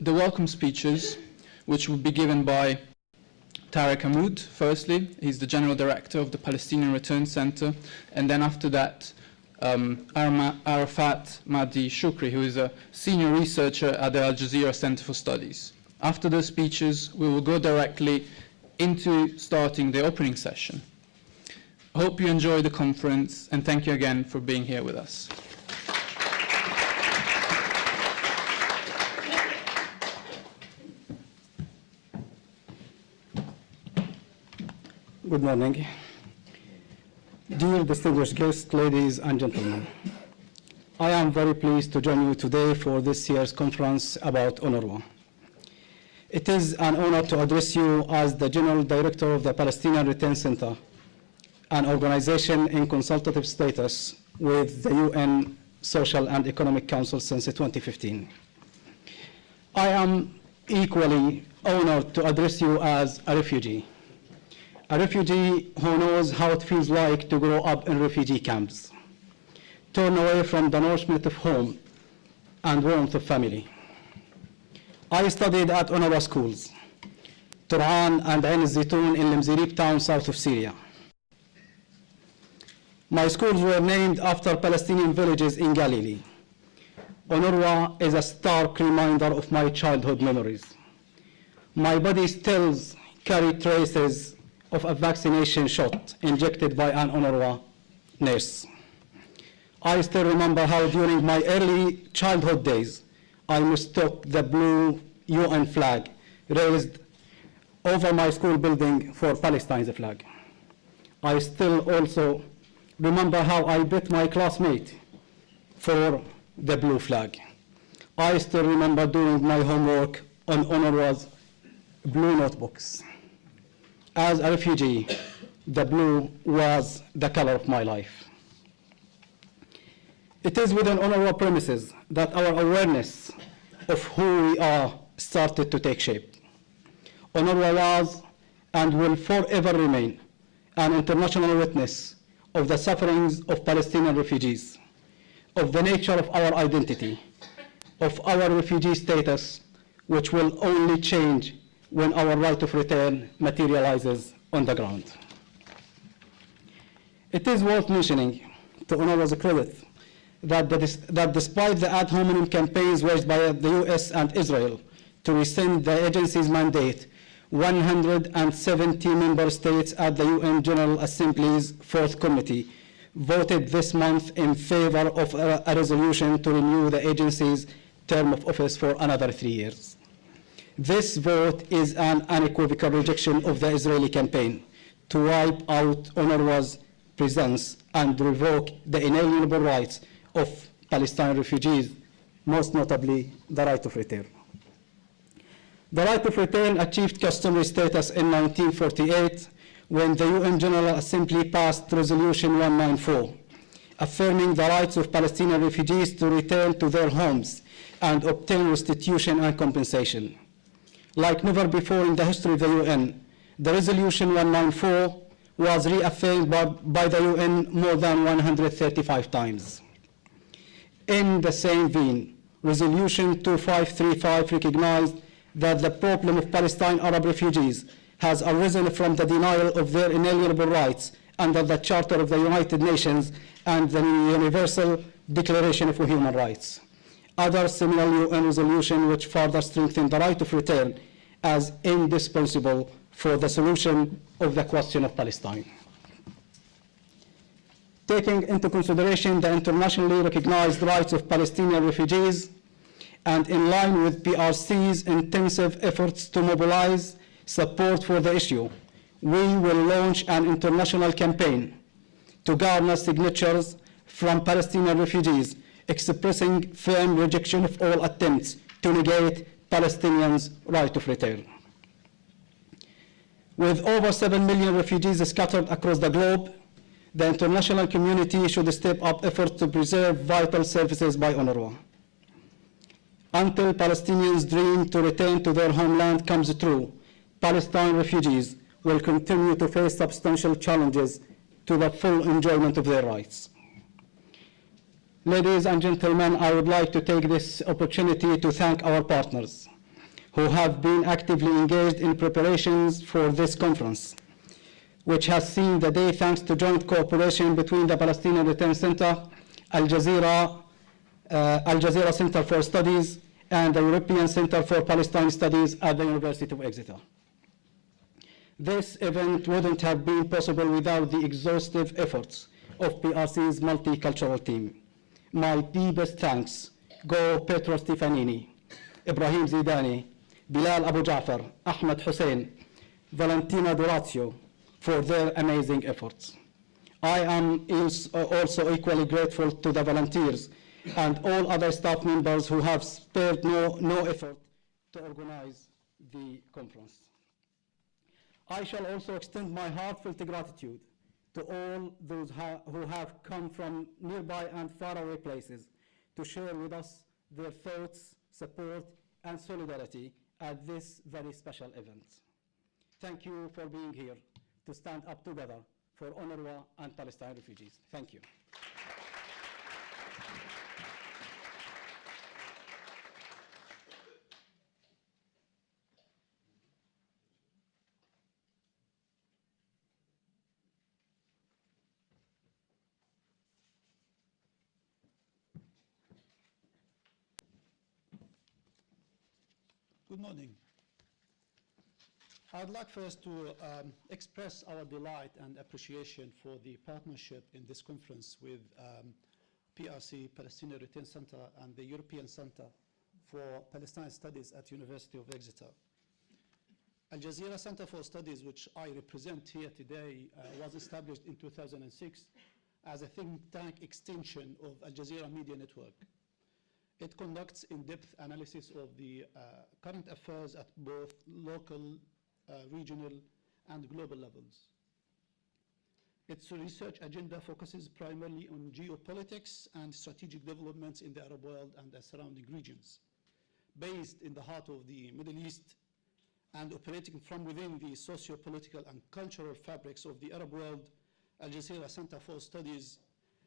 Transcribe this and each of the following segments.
the welcome speeches, which will be given by Tarek Hamoud, firstly. He's the General Director of the Palestinian Return Center. And then after that, Arafat Mahdi Shukri, who is a senior researcher at the Al Jazeera Center for Studies. After those speeches, we will go directly into starting the opening session. I hope you enjoy the conference, and thank you again for being here with us. Good morning. Dear distinguished guests, ladies and gentlemen, I am very pleased to join you today for this year's conference about UNRWA. It is an honor to address you as the General Director of the Palestinian Return Center, an organization in consultative status with the UN Social and Economic Council since 2015. I am equally honored to address you as a refugee who knows how it feels like to grow up in refugee camps, torn away from the nourishment of home and warmth of family. I studied at UNRWA schools, Tur'an and Ain al-Zitoun in Lemzirib town south of Syria. My schools were named after Palestinian villages in Galilee. UNRWA is a stark reminder of my childhood memories. My body still carries traces of a vaccination shot injected by an UNRWA nurse. I still remember how during my early childhood days, I mistook the blue UN flag raised over my school building for Palestine's flag. I still also remember how I beat my classmate for the blue flag. I still remember doing my homework on UNRWA's blue notebooks. As a refugee, the blue was the color of my life. It is within UNRWA premises that our awareness of who we are started to take shape. UNRWA was and will forever remain an international witness of the sufferings of Palestinian refugees, of the nature of our identity, of our refugee status, which will only change when our right of return materializes on the ground. It is worth mentioning, to UNRWA's credit, that despite the ad hominem campaigns waged by the US and Israel to rescind the agency's mandate, 170 member states at the UN General Assembly's Fourth Committee voted this month in favor of a resolution to renew the agency's term of office for another 3 years. This vote is an unequivocal rejection of the Israeli campaign to wipe out UNRWA's presence and revoke the inalienable rights of Palestinian refugees, most notably the right of return. The right of return achieved customary status in 1948 when the UN General Assembly passed Resolution 194, affirming the rights of Palestinian refugees to return to their homes and obtain restitution and compensation. Like never before in the history of the UN, the Resolution 194 was reaffirmed by the UN more than 135 times. In the same vein, Resolution 2535 recognized that the problem of Palestine Arab refugees has arisen from the denial of their inalienable rights under the Charter of the United Nations and the Universal Declaration of Human Rights. Other similar UN resolutions which further strengthen the right of return as indispensable for the solution of the question of Palestine. Taking into consideration the internationally recognized rights of Palestinian refugees, and in line with PRC's intensive efforts to mobilize support for the issue, we will launch an international campaign to garner signatures from Palestinian refugees expressing firm rejection of all attempts to negate Palestinians' right of return. With over 7 million refugees scattered across the globe, the international community should step up efforts to preserve vital services by UNRWA. Until Palestinians' dream to return to their homeland comes true, Palestine refugees will continue to face substantial challenges to the full enjoyment of their rights. Ladies and gentlemen, I would like to take this opportunity to thank our partners, who have been actively engaged in preparations for this conference, which has seen the day thanks to joint cooperation between the Palestinian Return Center, Al Jazeera Center for Studies, and the European Center for Palestine Studies at the University of Exeter. This event wouldn't have been possible without the exhaustive efforts of PRC's multicultural team. My deepest thanks go Petro Stefanini, Ibrahim Zidani, Bilal Abu Ja'far, Ahmed Hussein, Valentina Durazio for their amazing efforts. I am also equally grateful to the volunteers and all other staff members who have spared no effort to organize the conference. I shall also extend my heartfelt gratitude to all those who have come from nearby and faraway places to share with us their thoughts, support, and solidarity at this very special event. Thank you for being here to stand up together for UNRWA and Palestine refugees. Thank you. Good morning. I'd like first to express our delight and appreciation for the partnership in this conference with PRC, Palestinian Return Center, and the European Center for Palestine Studies at University of Exeter. Al Jazeera Center for Studies, which I represent here today, was established in 2006 as a think tank extension of Al Jazeera Media Network. It conducts in-depth analysis of the current affairs at both local, regional, and global levels. Its research agenda focuses primarily on geopolitics and strategic developments in the Arab world and the surrounding regions. Based in the heart of the Middle East and operating from within the socio-political and cultural fabrics of the Arab world, Al Jazeera Center for Studies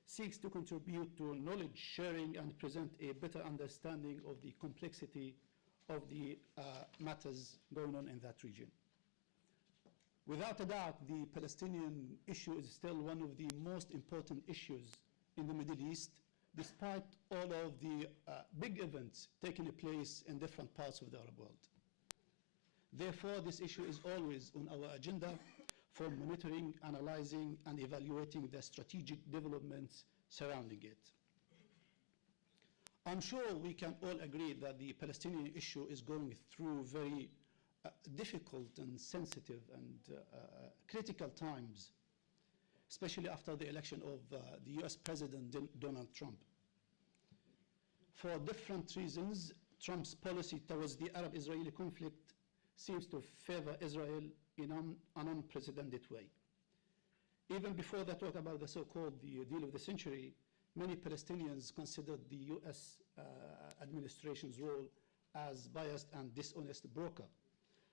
seeks to contribute to knowledge sharing and present a better understanding of the complexity of the matters going on in that region. Without a doubt, the Palestinian issue is still one of the most important issues in the Middle East, despite all of the big events taking place in different parts of the Arab world. Therefore, this issue is always on our agenda for monitoring, analyzing, and evaluating the strategic developments surrounding it. I'm sure we can all agree that the Palestinian issue is going through very difficult and sensitive and critical times, especially after the election of the US President Donald Trump. For different reasons, Trump's policy towards the Arab-Israeli conflict seems to favor Israel in an unprecedented way. Even before the talk about the so-called the deal of the century, many Palestinians considered the US administration's role as biased and dishonest broker.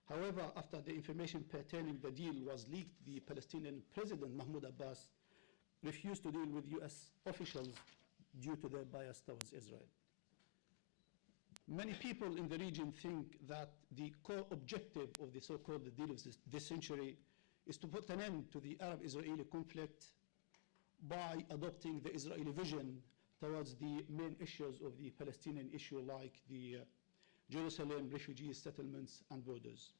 However, after the information pertaining the deal was leaked, the Palestinian President Mahmoud Abbas refused to deal with US officials due to their bias towards Israel. Many people in the region think that the core objective of the so-called deal of this century is to put an end to the Arab-Israeli conflict by adopting the Israeli vision towards the main issues of the Palestinian issue, like the Jerusalem, refugees, settlements, and borders.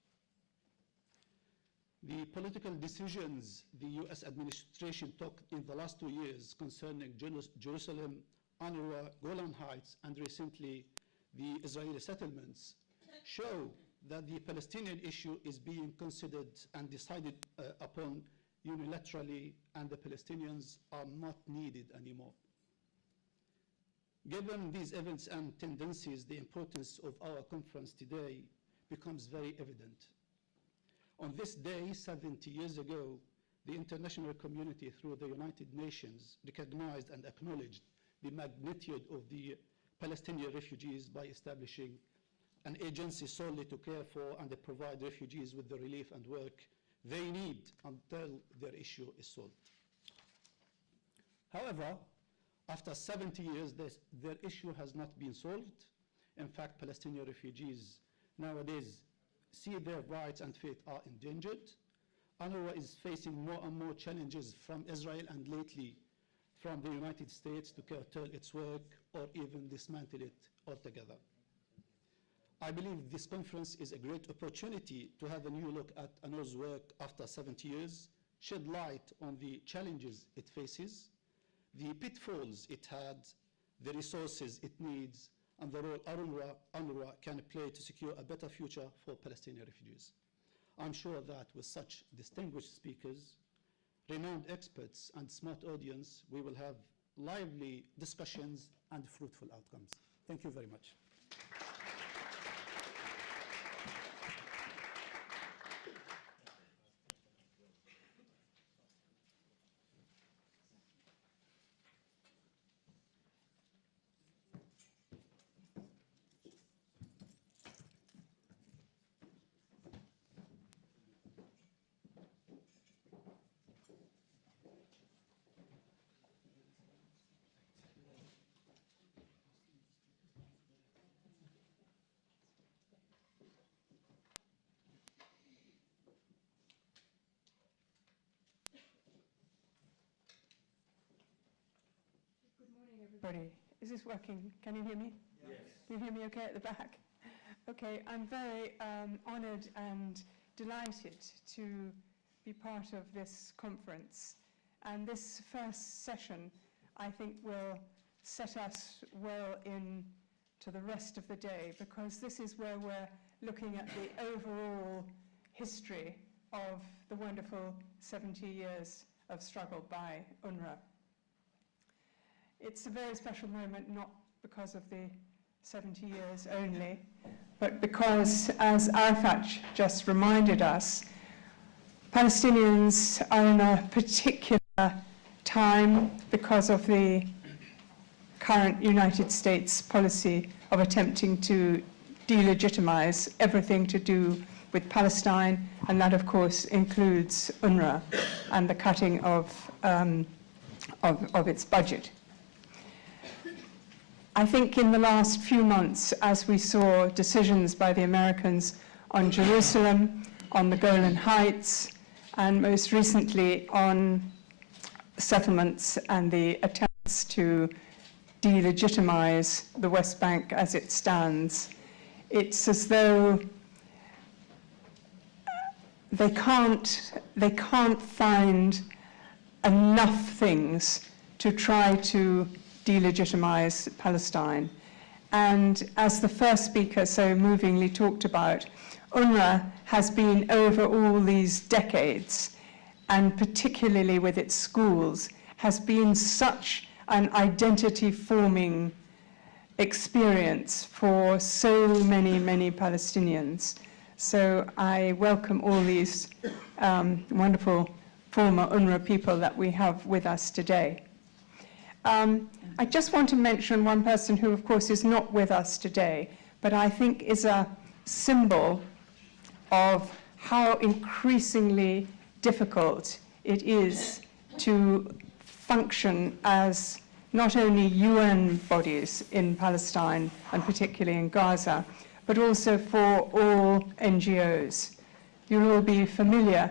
The political decisions the US administration took in the last 2 years concerning Jerusalem, UNRWA, Golan Heights, and recently the Israeli settlements show that the Palestinian issue is being considered and decided upon unilaterally, and the Palestinians are not needed anymore. Given these events and tendencies, the importance of our conference today becomes very evident. On this day, 70 years ago, the international community through the United Nations recognized and acknowledged the magnitude of the Palestinian refugees by establishing an agency solely to care for and provide refugees with the relief and work they need until their issue is solved. However, after 70 years, their issue has not been solved. In fact, Palestinian refugees nowadays see their rights and faith are endangered. UNRWA is facing more and more challenges from Israel and lately from the United States to curtail its work or even dismantle it altogether. I believe this conference is a great opportunity to have a new look at UNRWA's work after 70 years, shed light on the challenges it faces, the pitfalls it had, the resources it needs, and the role UNRWA can play to secure a better future for Palestinian refugees. I'm sure that with such distinguished speakers, renowned experts, and smart audience, we will have lively discussions and fruitful outcomes. Thank you very much. Everybody, is this working? Can you hear me? Yes. You hear me okay at the back? Okay, I'm very honoured and delighted to be part of this conference. And this first session, I think, will set us well into the rest of the day, because this is where we're looking at the overall history of the wonderful 70 years of struggle by UNRWA. It's a very special moment, not because of the 70 years only, but because, as Arafat just reminded us, Palestinians are in a particular time because of the current United States policy of attempting to delegitimize everything to do with Palestine, and that, of course, includes UNRWA and the cutting of its budget. I think in the last few months, as we saw decisions by the Americans on Jerusalem, on the Golan Heights, and most recently on settlements and the attempts to delegitimize the West Bank as it stands, it's as though they can't find enough things to try to delegitimize Palestine. And as the first speaker so movingly talked about, UNRWA has been over all these decades, and particularly with its schools, has been such an identity-forming experience for so many, many Palestinians. So I welcome all these wonderful former UNRWA people that we have with us today. I just want to mention one person who, of course, is not with us today, but I think is a symbol of how increasingly difficult it is to function as not only UN bodies in Palestine, and particularly in Gaza, but also for all NGOs. You'll all be familiar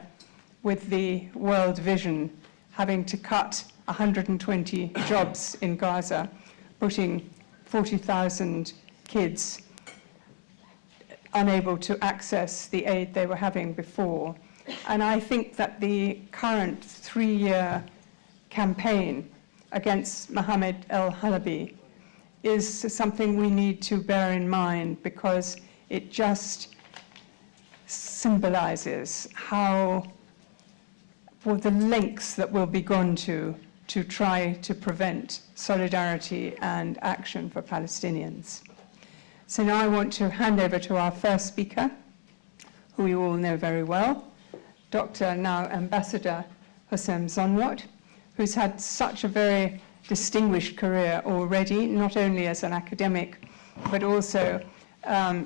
with the World Vision having to cut 120 jobs in Gaza, putting 40,000 kids unable to access the aid they were having before. And I think that the current 3-year campaign against Mohammed el-Halabi is something we need to bear in mind, because it just symbolizes how, well, the lengths that will be gone to try to prevent solidarity and action for Palestinians. So now I want to hand over to our first speaker, who you all know very well, Dr. now Ambassador Hossein Zonwat, who's had such a very distinguished career already, not only as an academic, but also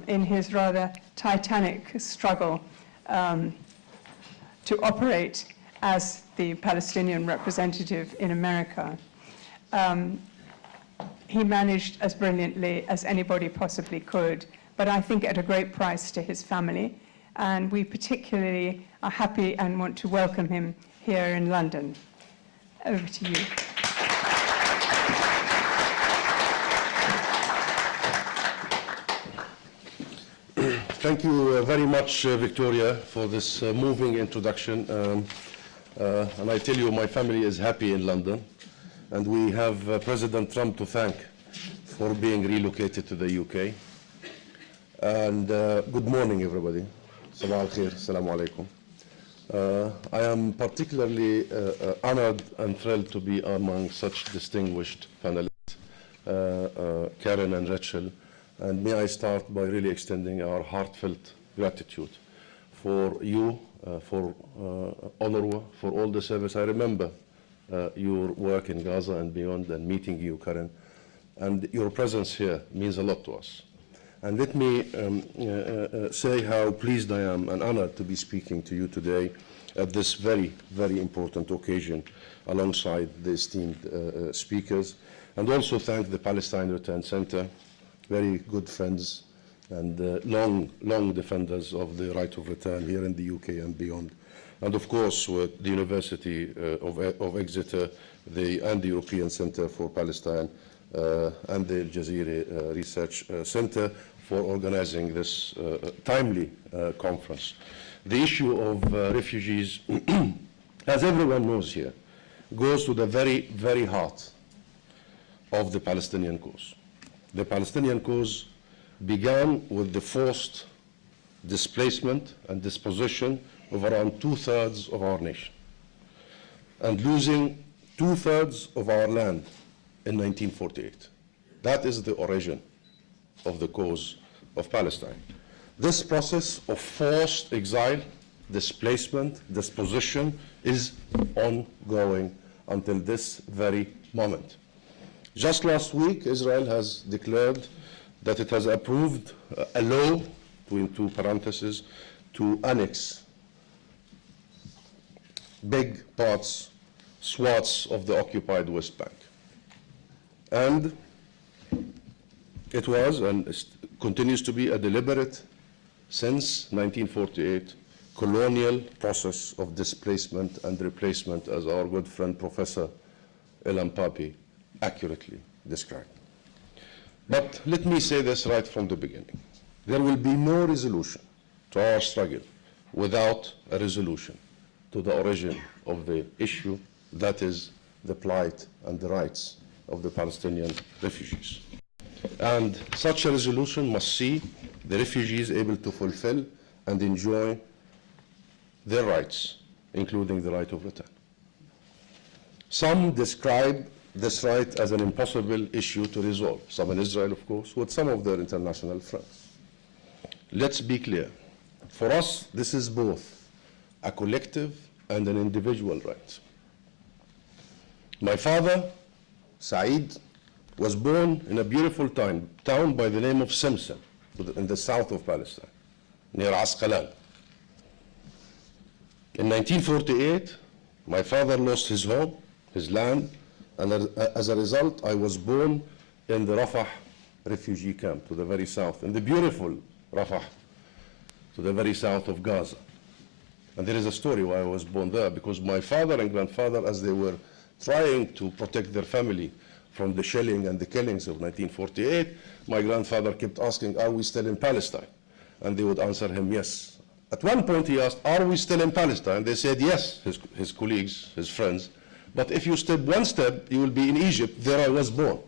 in his rather titanic struggle to operate as the Palestinian representative in America. He managed as brilliantly as anybody possibly could, but I think at a great price to his family. And we particularly are happy and want to welcome him here in London. Over to you. Thank you very much, Victoria, for this moving introduction. And I tell you, my family is happy in London, and we have President Trump to thank for being relocated to the UK. And good morning, everybody. Sabah al-khair, assalamu alaikum. I am particularly honored and thrilled to be among such distinguished panelists, Karen and Rachel. And may I start by really extending our heartfelt gratitude for you, for UNRWA, for all the service. I remember your work in Gaza and beyond, and meeting you, Karen. And your presence here means a lot to us. And let me say how pleased I am and honored to be speaking to you today at this very, very important occasion alongside the esteemed speakers. And also thank the Palestine Return Center, very good friends and long defenders of the right of return here in the UK and beyond. And of course, with the University of Exeter and the European Center for Palestine and the Al Jazeera Research Center for organizing this timely conference. The issue of refugees, as everyone knows here, goes to the very, very heart of the Palestinian cause. The Palestinian cause began with the forced displacement and dispossession of around 2/3 of our nation, and losing 2/3 of our land in 1948. That is the origin of the cause of Palestine. This process of forced exile, displacement, dispossession is ongoing until this very moment. Just last week, Israel has declared that it has approved a law, into parentheses, to annex big parts, swaths of the occupied West Bank. And it was and continues to be a deliberate, since 1948, colonial process of displacement and replacement, as our good friend Professor Ilan Papi accurately described. But let me say this right from the beginning. There will be no resolution to our struggle without a resolution to the origin of the issue, that is the plight and the rights of the Palestinian refugees. And such a resolution must see the refugees able to fulfill and enjoy their rights, including the right of return. Some describe this right as an impossible issue to resolve, some in Israel, of course, with some of their international friends. Let's be clear. For us, this is both a collective and an individual right. My father, Saeed, was born in a beautiful town by the name of Simpson, in the south of Palestine, near Asqalan. In 1948, my father lost his home, his land, and as a result, I was born in the Rafah refugee camp to the very south, in the beautiful Rafah, to the very south of Gaza. And there is a story why I was born there, because my father and grandfather, as they were trying to protect their family from the shelling and the killings of 1948, my grandfather kept asking, are we still in Palestine? And they would answer him, yes. At one point he asked, are we still in Palestine? They said, yes, his colleagues, his friends. But if you step one step, you will be in Egypt. There I was born.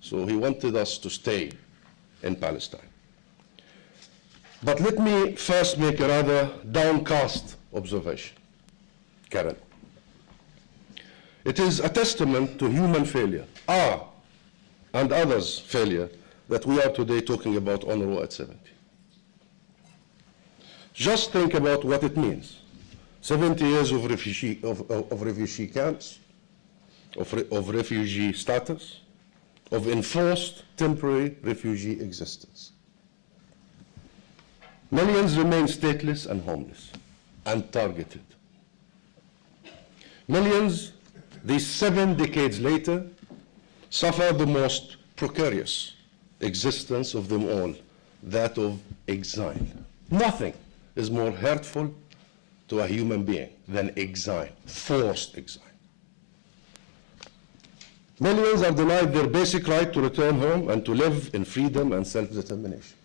So he wanted us to stay in Palestine. But let me first make a rather downcast observation, Karen. It is a testament to human failure, our and others' failure, that we are today talking about UNRWA at 70. Just think about what it means. 70 years of refugee camps, of refugee status, of enforced temporary refugee existence. Millions remain stateless and homeless and targeted. Millions, these 7 decades later, suffer the most precarious existence of them all that of exile. Nothing is more hurtful to a human being than exile, forced exile. Millions are denied their basic right to return home and to live in freedom and self-determination.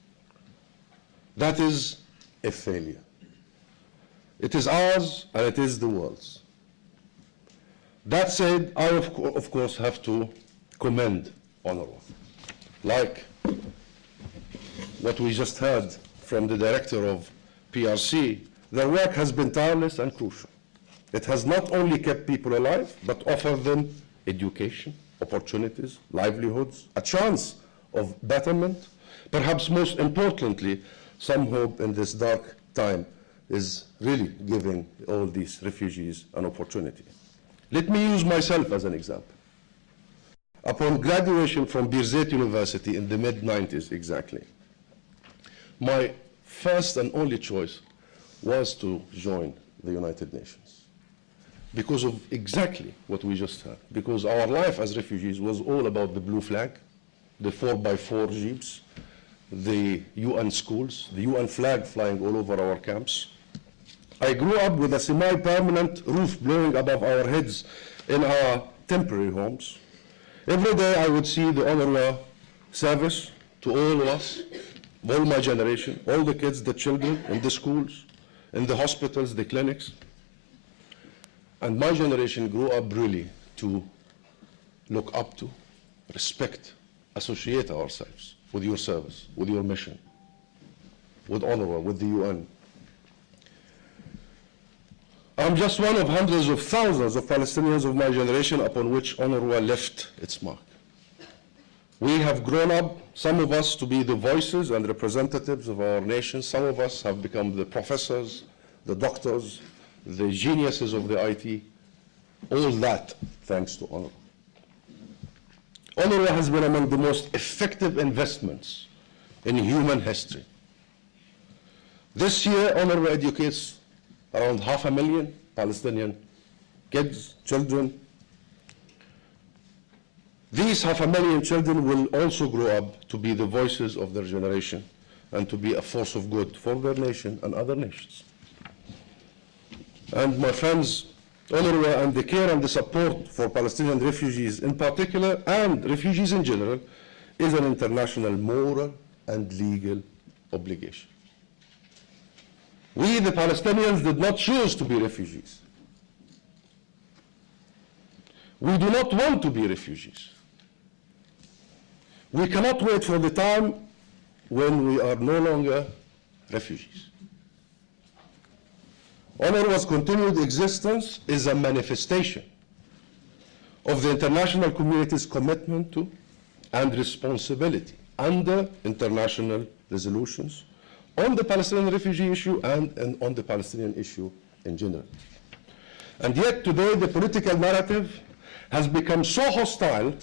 That is a failure. It is ours and it is the world's. That said, I of course have to commend UNRWA. Like what we just heard from the director of PRC, their work has been tireless and crucial. It has not only kept people alive, but offered them education, opportunities, livelihoods, a chance of betterment. Perhaps most importantly, some hope in this dark time is really giving all these refugees an opportunity. Let me use myself as an example. Upon graduation from Birzeit University in the mid-90s exactly, my first and only choice was to join the United Nations because of exactly what we just heard. Because our life as refugees was all about the blue flag, the 4x4 jeeps, the UN schools, the UN flag flying all over our camps. I grew up with a semi-permanent roof blowing above our heads in our temporary homes. Every day I would see the UNRWA service to all of us, all my generation, all the kids, the children in the schools, in the hospitals, the clinics. And my generation grew up really to look up to, respect, associate ourselves with your service, with your mission, with UNRWA, with the UN. I'm just one of hundreds of thousands of Palestinians of my generation upon which UNRWA left its mark. We have grown up, some of us, to be the voices and representatives of our nation. Some of us have become the professors, the doctors, the geniuses of the IT. All that thanks to UNRWA. UNRWA has been among the most effective investments in human history. This year, UNRWA educates around 500,000 Palestinian kids, children. These 500,000 children will also grow up to be the voices of their generation and to be a force of good for their nation and other nations. And my friends, UNRWA and the care and the support for Palestinian refugees in particular, and refugees in general, is an international moral and legal obligation. We, the Palestinians, did not choose to be refugees. We do not want to be refugees. We cannot wait for the time when we are no longer refugees. UNRWA's continued existence is a manifestation of the international community's commitment to and responsibility under international resolutions on the Palestinian refugee issue and on the Palestinian issue in general. And yet today the political narrative has become so hostile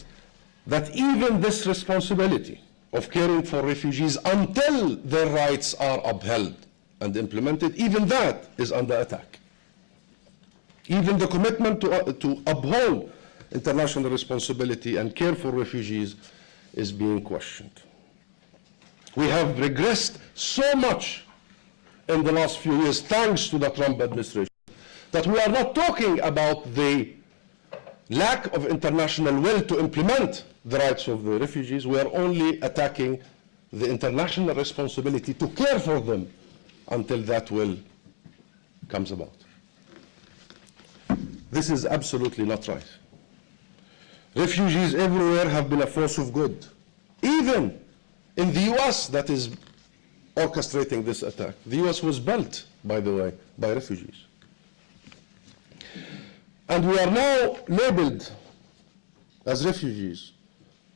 that even this responsibility of caring for refugees until their rights are upheld and implemented, even that is under attack. Even the commitment to uphold international responsibility and care for refugees is being questioned. We have regressed so much in the last few years, thanks to the Trump administration, that we are not talking about the lack of international will to implement the rights of the refugees. We are only attacking the international responsibility to care for them until that will comes about. This is absolutely not right. Refugees everywhere have been a force of good. Even in the US that is orchestrating this attack. The US was built, by the way, by refugees. And we are now labeled as refugees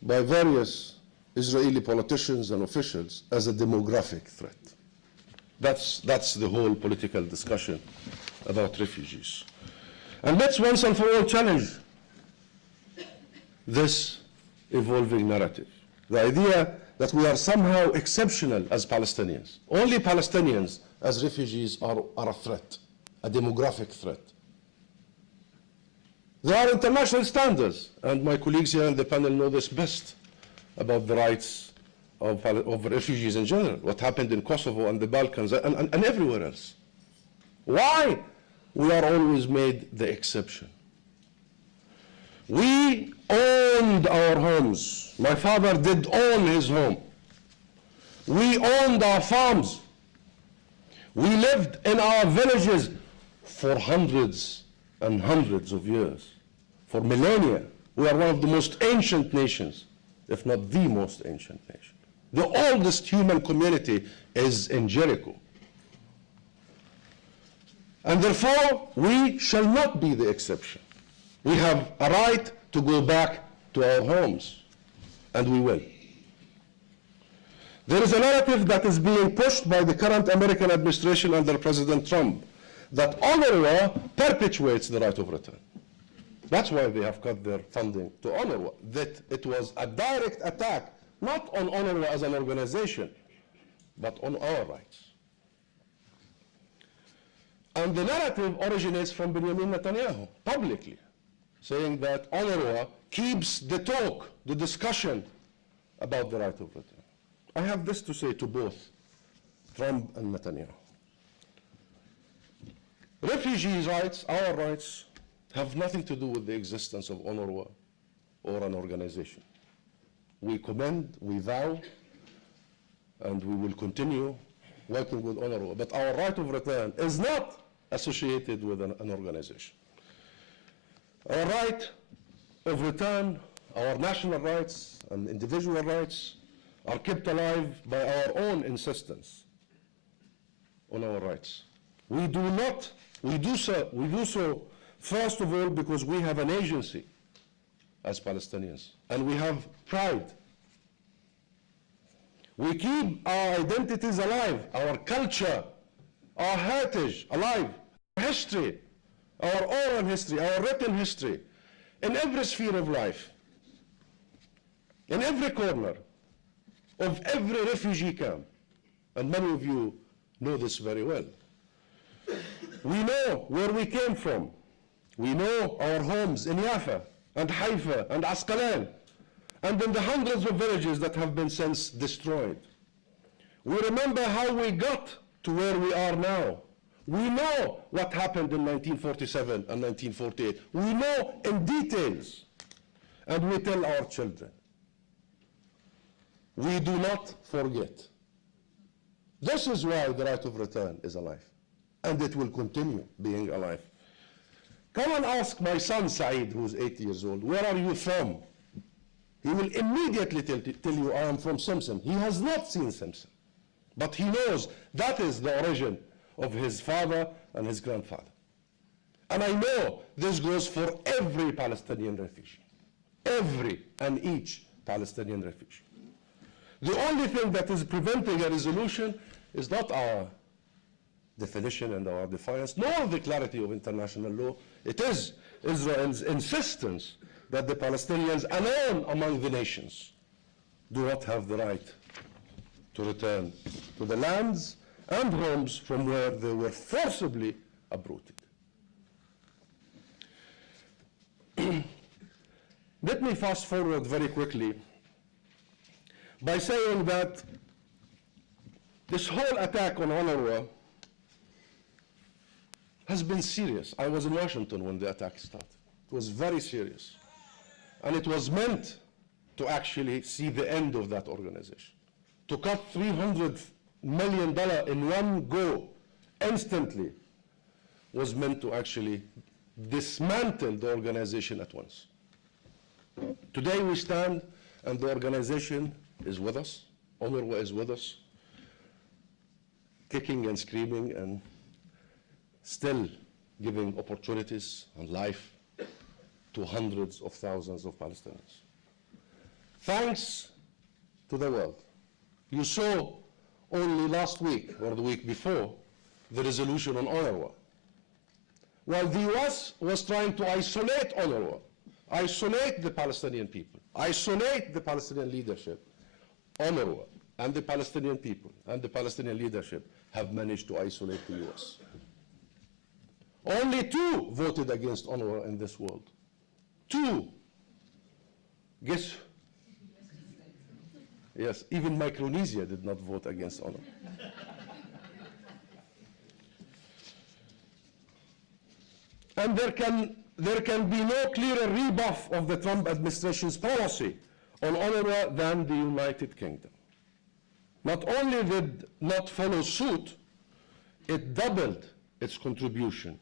by various Israeli politicians and officials as a demographic threat. That's the whole political discussion about refugees. And let's once and for all challenge this evolving narrative. The idea that we are somehow exceptional as Palestinians. Only Palestinians as refugees are a threat, a demographic threat. There are international standards, and my colleagues here on the panel know this best, about the rights of refugees in general, what happened in Kosovo and the Balkans and everywhere else. Why? We are always made the exception. We owned our homes. My father did own his home. We owned our farms. We lived in our villages for hundreds and hundreds of years, for millennia. We are one of the most ancient nations, if not the most ancient nation. The oldest human community is in Jericho. And therefore, we shall not be the exception. We have a right to go back to our homes, and we will. There is a narrative that is being pushed by the current American administration under President Trump that UNRWA perpetuates the right of return. That's why they have cut their funding to UNRWA, that it was a direct attack, not on UNRWA as an organization, but on our rights. And the narrative originates from Benjamin Netanyahu, publicly, saying that UNRWA keeps the talk, the discussion about the right of return. I have this to say to both Trump and Netanyahu. Refugees' rights, our rights, have nothing to do with the existence of UNRWA or an organization. We commend, we vow, and we will continue working with UNRWA. But our right of return is not associated with an organization. Our right of return, our national rights and individual rights are kept alive by our own insistence on our rights. We do so first of all because we have an agency as Palestinians, and we have pride. We keep our identities alive, our culture, our heritage alive, our history, our oral history, our written history, in every sphere of life, in every corner of every refugee camp. And many of you know this very well. We know where we came from. We know our homes in Jaffa and Haifa and Asqalan and in the hundreds of villages that have been since destroyed. We remember how we got to where we are now. We know what happened in 1947 and 1948. We know in details, and we tell our children. We do not forget. This is why the right of return is alive, and it will continue being alive. Come and ask my son Saeed, who's 8 years old, where are you from? He will immediately tell you, I am from Simpson. He has not seen Simpson, but he knows that is the origin of his father and his grandfather. And I know this goes for every Palestinian refugee, every and each Palestinian refugee. The only thing that is preventing a resolution is not our definition and our defiance, nor the clarity of international law. It is Israel's insistence that the Palestinians alone among the nations do not have the right to return to the lands and homes from where they were forcibly uprooted. Let me fast forward very quickly by saying that this whole attack on UNRWA has been serious. I was in Washington when the attack started. It was very serious. And it was meant to actually see the end of that organization. To cut $300 million in one go instantly was meant to actually dismantle the organization at once. Today we stand and the organization is with us. UNRWA is with us, kicking and screaming and still giving opportunities and life to hundreds of thousands of Palestinians. Thanks to the world. You saw only last week or the week before the resolution on UNRWA. While the US was trying to isolate UNRWA, isolate the Palestinian people, isolate the Palestinian leadership, UNRWA and the Palestinian people and the Palestinian leadership have managed to isolate the US. Only 2 voted against UNRWA in this world. 2. Guess Yes, even Micronesia did not vote against UNRWA. And there can be no clearer rebuff of the Trump administration's policy on UNRWA than the United Kingdom. Not only did not follow suit, it doubled its contribution.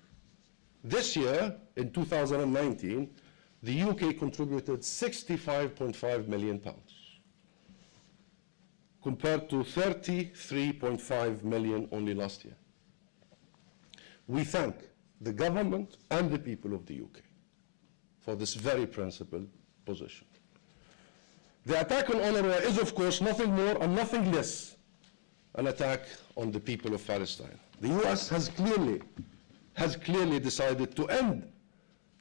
This year, in 2019, the UK contributed £65.5 million, compared to £33.5 million only last year. We thank the government and the people of the UK for this very principled position. The attack on UNRWA is, of course, nothing more and nothing less an attack on the people of Palestine. The US has clearly decided to end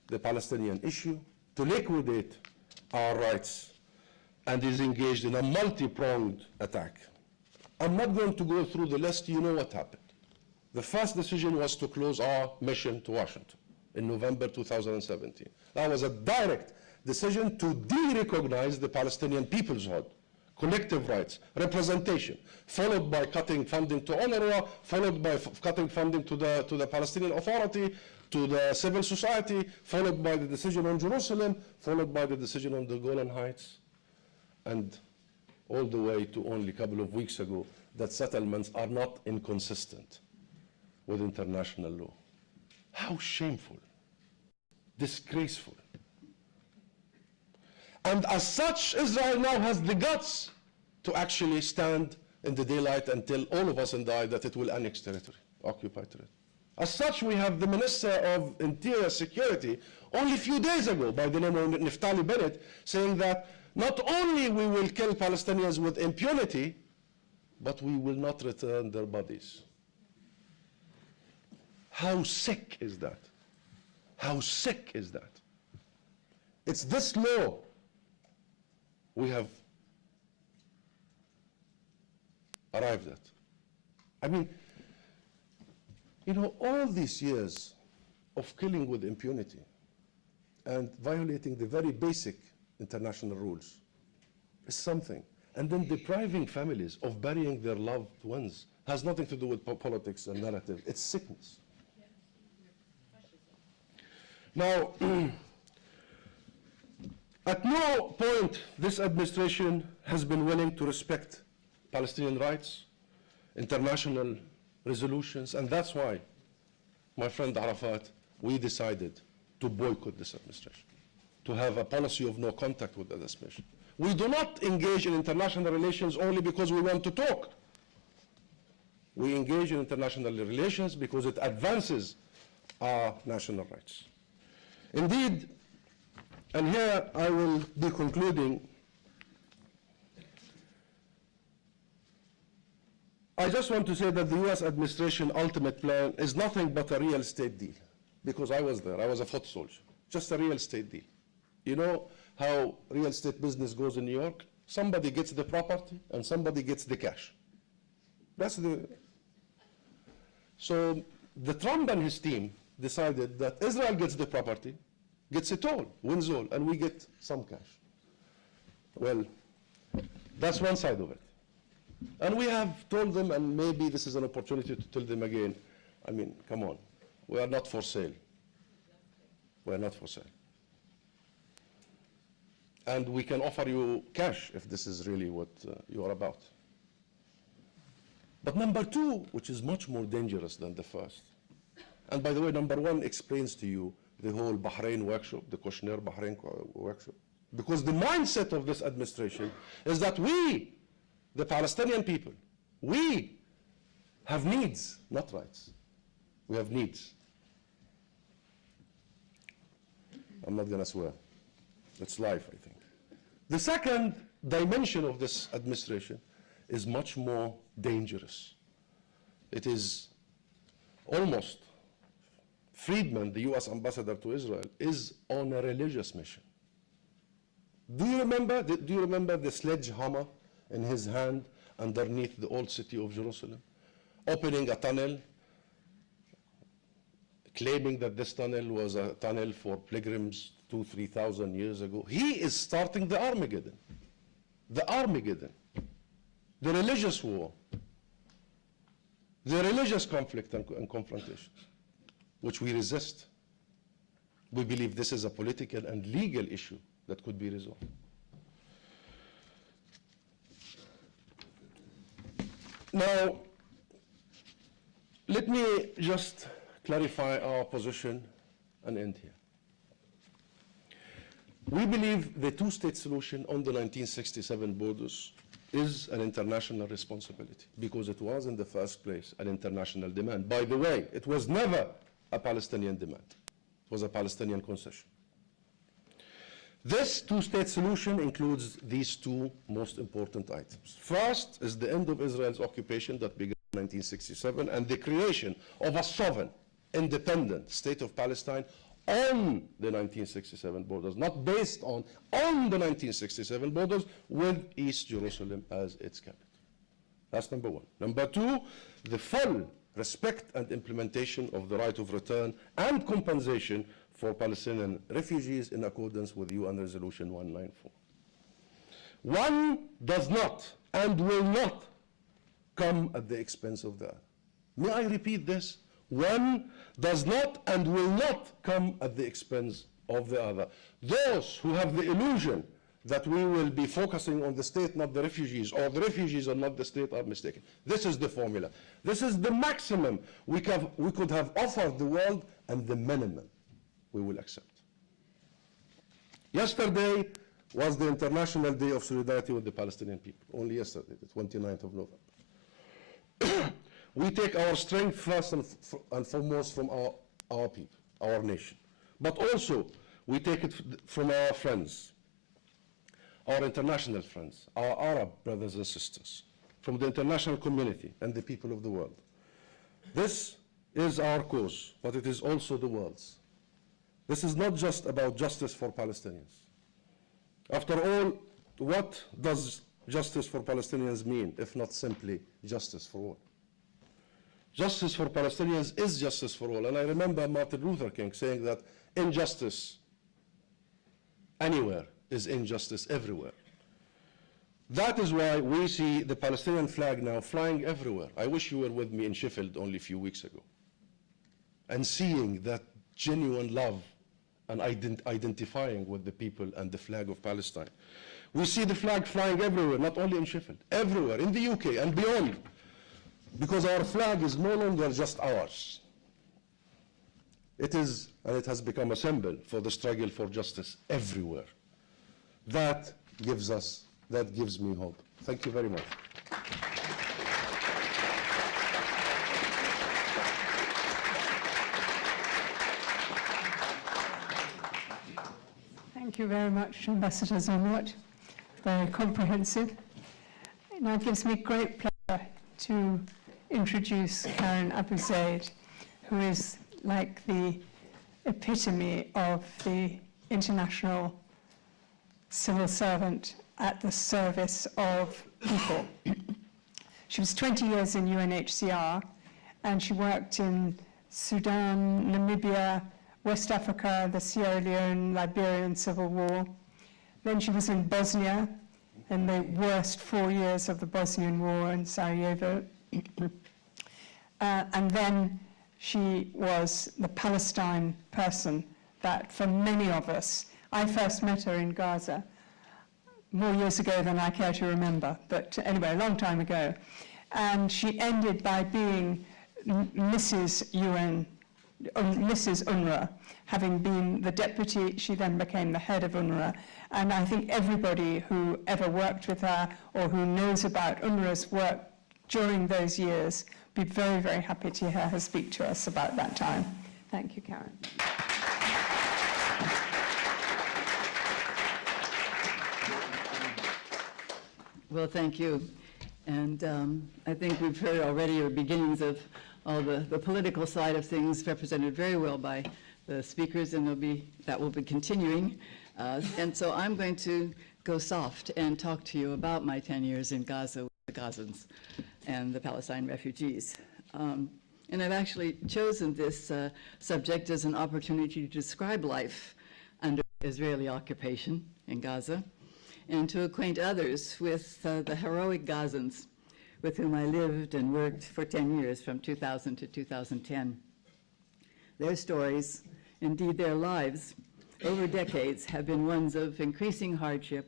the Palestinian issue, to liquidate our rights, and is engaged in a multi-pronged attack. I'm not going to go through the list. You know what happened. The first decision was to close our mission to Washington in November 2017. That was a direct decision to de-recognize the Palestinian peoplehood, collective rights, representation, followed by cutting funding to UNRWA, followed by cutting funding to the Palestinian Authority, to the civil society, followed by the decision on Jerusalem, followed by the decision on the Golan Heights, and all the way to only a couple of weeks ago that settlements are not inconsistent with international law. How shameful, disgraceful. And as such, Israel now has the guts to actually stand in the daylight and tell all of us in the eye that it will annex territory, occupy territory. As such, we have the Minister of Interior Security only a few days ago, by the name of Naftali Bennett, saying that not only we will kill Palestinians with impunity, but we will not return their bodies. How sick is that? How sick is that? It's this law we have arrived at. I mean, you know, all these years of killing with impunity and violating the very basic international rules is something. And then depriving families of burying their loved ones has nothing to do with politics and narrative. It's sickness. Now, at no point this administration has been willing to respect Palestinian rights, international resolutions, and that's why, my friend Arafat, we decided to boycott this administration, to have a policy of no contact with the administration. We do not engage in international relations only because we want to talk. We engage in international relations because it advances our national rights. Indeed, and here I will be concluding, I just want to say that the US administration ultimate plan is nothing but a real estate deal, because I was there, I was a foot soldier, just a real estate deal. You know how real estate business goes in New York? Somebody gets the property and somebody gets the cash. So the Trump and his team decided that Israel gets the property, gets it all, wins all, and we get some cash. Well, that's one side of it. And we have told them, and maybe this is an opportunity to tell them again, I mean, come on, we are not for sale. We are not for sale. And we can offer you cash if this is really what you are about. But number two, which is much more dangerous than the first, and by the way, number one explains to you the whole Bahrain workshop, the Kushner Bahrain workshop. Because the mindset of this administration is that we, the Palestinian people, we have needs, not rights. We have needs. I'm not going to swear. It's life, I think. The second dimension of this administration is much more dangerous. It is almost, Friedman, the US ambassador to Israel, is on a religious mission. Do you remember the sledgehammer in his hand underneath the old city of Jerusalem, opening a tunnel, claiming that this tunnel was a tunnel for pilgrims 2,000 to 3,000 years ago? He is starting the Armageddon. The Armageddon. the religious war, the religious conflict and confrontations, which we resist. We believe this is a political and legal issue that could be resolved. Now, let me just clarify our position and end here. We believe the two-state solution on the 1967 borders is an international responsibility because it was in the first place an international demand. By the way, it was never a Palestinian demand. It was a Palestinian concession. This two-state solution includes these two most important items. First is the end of Israel's occupation that began in 1967 and the creation of a sovereign, independent state of Palestine on the 1967 borders, not based on the 1967 borders, with East Jerusalem as its capital. That's number one. Number two, the full respect and implementation of the right of return and compensation for Palestinian refugees in accordance with UN Resolution 194. One does not and will not come at the expense of the other. May I repeat this? One does not and will not come at the expense of the other. Those who have the illusion that we will be focusing on the state, not the refugees, or the refugees are not the state, are mistaken. This is the formula. This is the maximum we could have offered the world and the minimum we will accept. Yesterday was the International Day of Solidarity with the Palestinian people. Only yesterday, the 29th of November. We take our strength first and foremost from our people, our nation. But also, we take it from our friends, our international friends, our Arab brothers and sisters, from the international community and the people of the world. This is our cause, but it is also the world's. This is not just about justice for Palestinians. After all, what does justice for Palestinians mean, if not simply justice for all? Justice for Palestinians is justice for all. And I remember Martin Luther King saying that injustice anywhere is injustice everywhere. That is why we see the Palestinian flag now flying everywhere. I wish you were with me in Sheffield only a few weeks ago and seeing that genuine love and identifying with the people and the flag of Palestine. We see the flag flying everywhere, not only in Sheffield, everywhere, in the UK and beyond. Because our flag is no longer just ours. It is, and it has become a symbol for the struggle for justice everywhere. That gives me hope. Thank you very much. Thank you very much, Ambassador Zumwalt. Very comprehensive. It now gives me great pleasure to introduce Karen Abu Zaid, who is like the epitome of the international civil servant at the service of people. She was 20 years in UNHCR, and she worked in Sudan, Namibia, West Africa, the Sierra Leone, Liberian Civil War. Then she was in Bosnia in the worst 4 years of the Bosnian War in Sarajevo. And then she was the Palestine person that for many of us, I first met her in Gaza more years ago than I care to remember, but anyway, a long time ago. And she ended by being Mrs. UNRWA, having been the deputy, she then became the head of UNRWA. And I think everybody who ever worked with her or who knows about UNRWA's work during those years be very, very happy to hear her speak to us about that time. Thank you, Karen. Well, thank you. And I think we've heard already the beginnings of all the political side of things represented very well by the speakers, and that will be continuing. And so I'm going to go soft and talk to you about my 10 years in Gaza with the Gazans and the Palestine refugees. And I've actually chosen this subject as an opportunity to describe life under Israeli occupation in Gaza and to acquaint others with the heroic Gazans with whom I lived and worked for 10 years, from 2000 to 2010. Their stories, indeed their lives, over decades have been ones of increasing hardship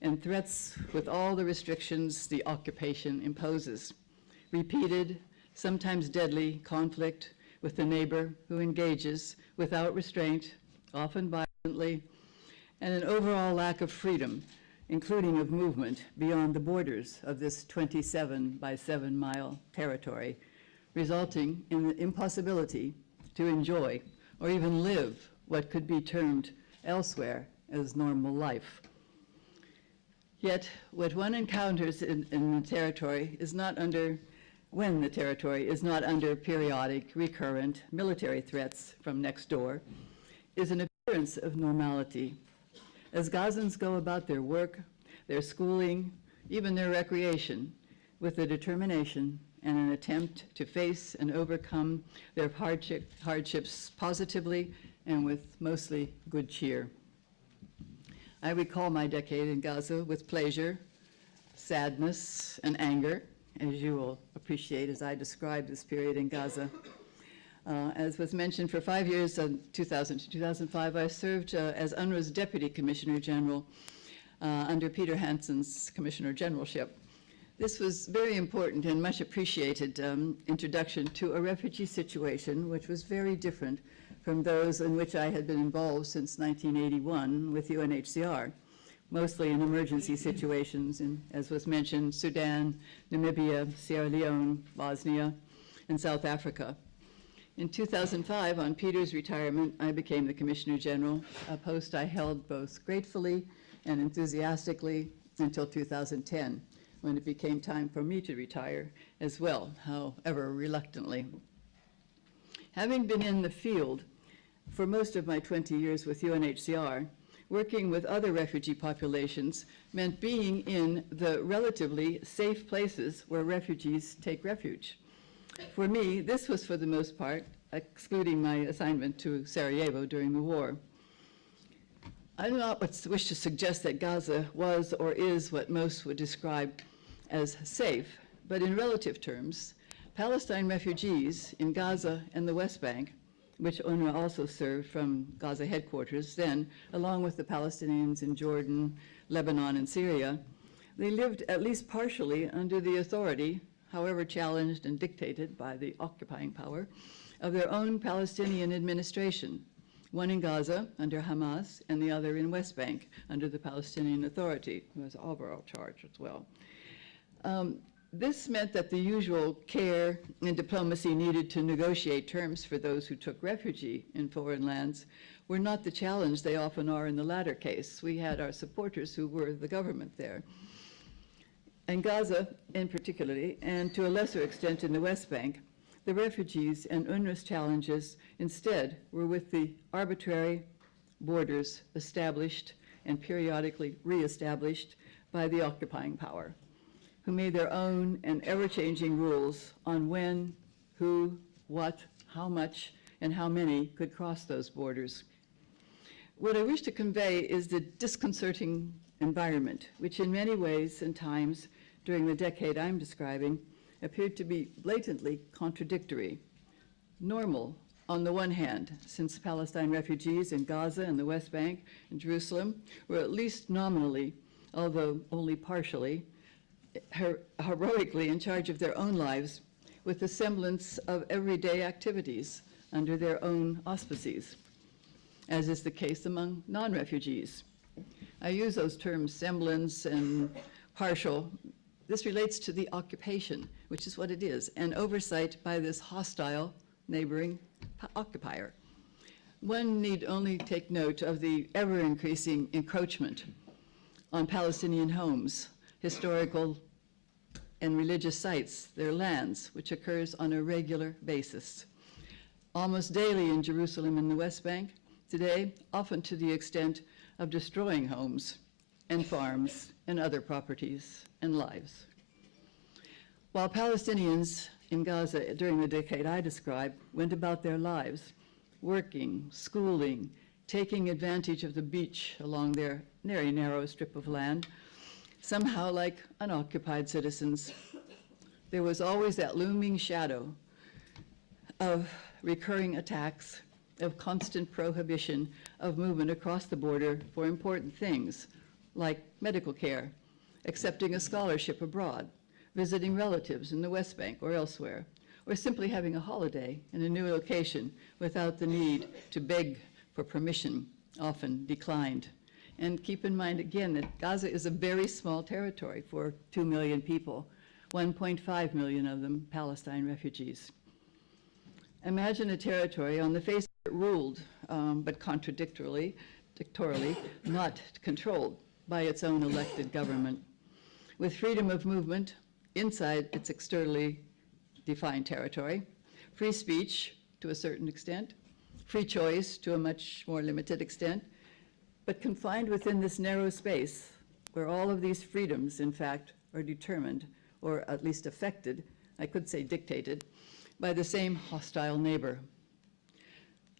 and threats with all the restrictions the occupation imposes. Repeated, sometimes deadly conflict with the neighbor who engages without restraint, often violently, and an overall lack of freedom, including of movement beyond the borders of this 27 by 7 mile territory, resulting in the impossibility to enjoy or even live what could be termed elsewhere as normal life. Yet, what one encounters in the territory is not under, when the territory is not under periodic, recurrent military threats from next door, is an appearance of normality. As Gazans go about their work, their schooling, even their recreation, with a determination and an attempt to face and overcome their hardships positively and with mostly good cheer. I recall my decade in Gaza with pleasure, sadness, and anger, as you will appreciate as I describe this period in Gaza. As was mentioned, for 5 years, 2000 to 2005, I served as UNRWA's Deputy Commissioner General under Peter Hansen's Commissioner Generalship. This was very important and much appreciated introduction to a refugee situation which was very different from those in which I had been involved since 1981 with UNHCR, mostly in emergency situations in, as was mentioned, Sudan, Namibia, Sierra Leone, Bosnia, and South Africa. In 2005, on Peter's retirement, I became the Commissioner General, a post I held both gratefully and enthusiastically until 2010, when it became time for me to retire as well, however reluctantly. Having been in the field for most of my 20 years with UNHCR, working with other refugee populations meant being in the relatively safe places where refugees take refuge. For me, this was for the most part, excluding my assignment to Sarajevo during the war. I do not wish to suggest that Gaza was or is what most would describe as safe, but in relative terms, Palestine refugees in Gaza and the West Bank, which UNRWA also served from Gaza headquarters then, along with the Palestinians in Jordan, Lebanon, and Syria, they lived at least partially under the authority, however challenged and dictated by the occupying power, of their own Palestinian administration, one in Gaza under Hamas and the other in West Bank under the Palestinian Authority, who has overall charge as well. This meant that the usual care and diplomacy needed to negotiate terms for those who took refuge in foreign lands were not the challenge they often are in the latter case. We had our supporters who were the government there. In Gaza, in particularly, and to a lesser extent in the West Bank, the refugees and UNRWA's challenges instead were with the arbitrary borders established and periodically reestablished by the occupying power, who made their own and ever-changing rules on when, who, what, how much, and how many could cross those borders. What I wish to convey is the disconcerting environment, which in many ways and times during the decade I'm describing appeared to be blatantly contradictory. Normal, on the one hand, since Palestine refugees in Gaza and the West Bank and Jerusalem were at least nominally, although only partially, heroically in charge of their own lives with the semblance of everyday activities under their own auspices, as is the case among non-refugees. I use those terms semblance and partial. This relates to the occupation, which is what it is, and oversight by this hostile neighboring occupier. One need only take note of the ever-increasing encroachment on Palestinian homes, historical and religious sites, their lands, which occurs on a regular basis. Almost daily in Jerusalem and the West Bank, today, often to the extent of destroying homes and farms and other properties and lives. While Palestinians in Gaza during the decade I described went about their lives, working, schooling, taking advantage of the beach along their very narrow strip of land, somehow like unoccupied citizens, there was always that looming shadow of recurring attacks, of constant prohibition of movement across the border for important things like medical care, accepting a scholarship abroad, visiting relatives in the West Bank or elsewhere, or simply having a holiday in a new location without the need to beg for permission, often declined. And keep in mind again that Gaza is a very small territory for 2 million people, 1.5 million of them Palestine refugees. Imagine a territory on the face of it ruled, but contradictorily, not controlled by its own elected government, with freedom of movement inside its externally defined territory, free speech to a certain extent, free choice to a much more limited extent, but confined within this narrow space where all of these freedoms, in fact, are determined, or at least affected, I could say dictated, by the same hostile neighbor.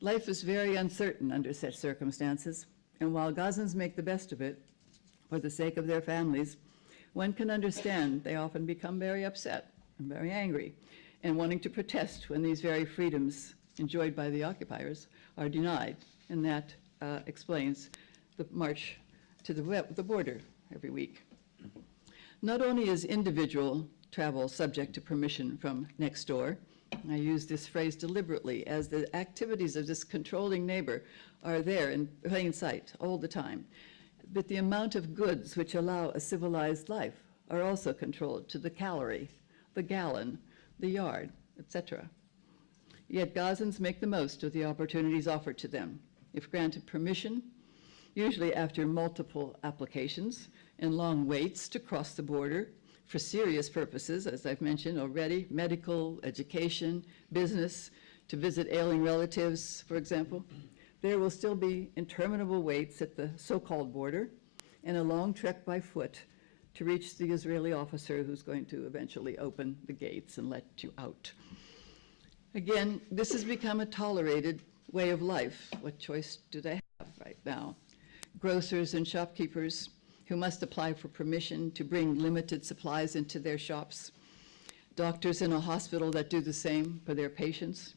Life is very uncertain under such circumstances, and while Gazans make the best of it for the sake of their families, one can understand they often become very upset and very angry and wanting to protest when these very freedoms enjoyed by the occupiers are denied, and that explains the march to the border every week. Not only is individual travel subject to permission from next door, I use this phrase deliberately, as the activities of this controlling neighbor are there in plain sight all the time, but the amount of goods which allow a civilized life are also controlled to the calorie, the gallon, the yard, etc. Yet Gazans make the most of the opportunities offered to them. If granted permission, usually after multiple applications and long waits to cross the border for serious purposes, as I've mentioned already, medical, education, business, to visit ailing relatives, for example, there will still be interminable waits at the so-called border and a long trek by foot to reach the Israeli officer who's going to eventually open the gates and let you out. Again, this has become a tolerated way of life. What choice do they have right now? Grocers and shopkeepers who must apply for permission to bring limited supplies into their shops. Doctors in a hospital that do the same for their patients.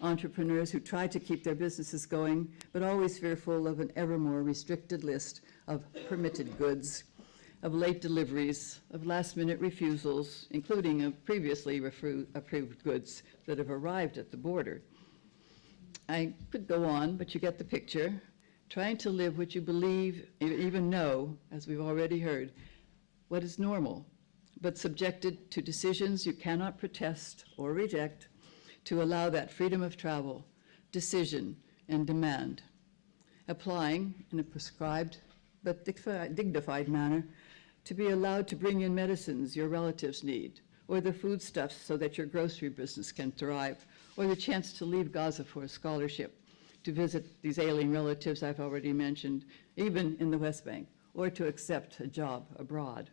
Entrepreneurs who try to keep their businesses going, but always fearful of an ever more restricted list of permitted goods, of late deliveries, of last-minute refusals, including of previously approved goods that have arrived at the border. I could go on, but you get the picture. Trying to live what you believe, even know, as we've already heard, what is normal, but subjected to decisions you cannot protest or reject to allow that freedom of travel, decision, and demand, applying in a prescribed but dignified manner to be allowed to bring in medicines your relatives need, or the foodstuffs so that your grocery business can thrive, or the chance to leave Gaza for a scholarship, to visit these ailing relatives I've already mentioned, even in the West Bank, or to accept a job abroad.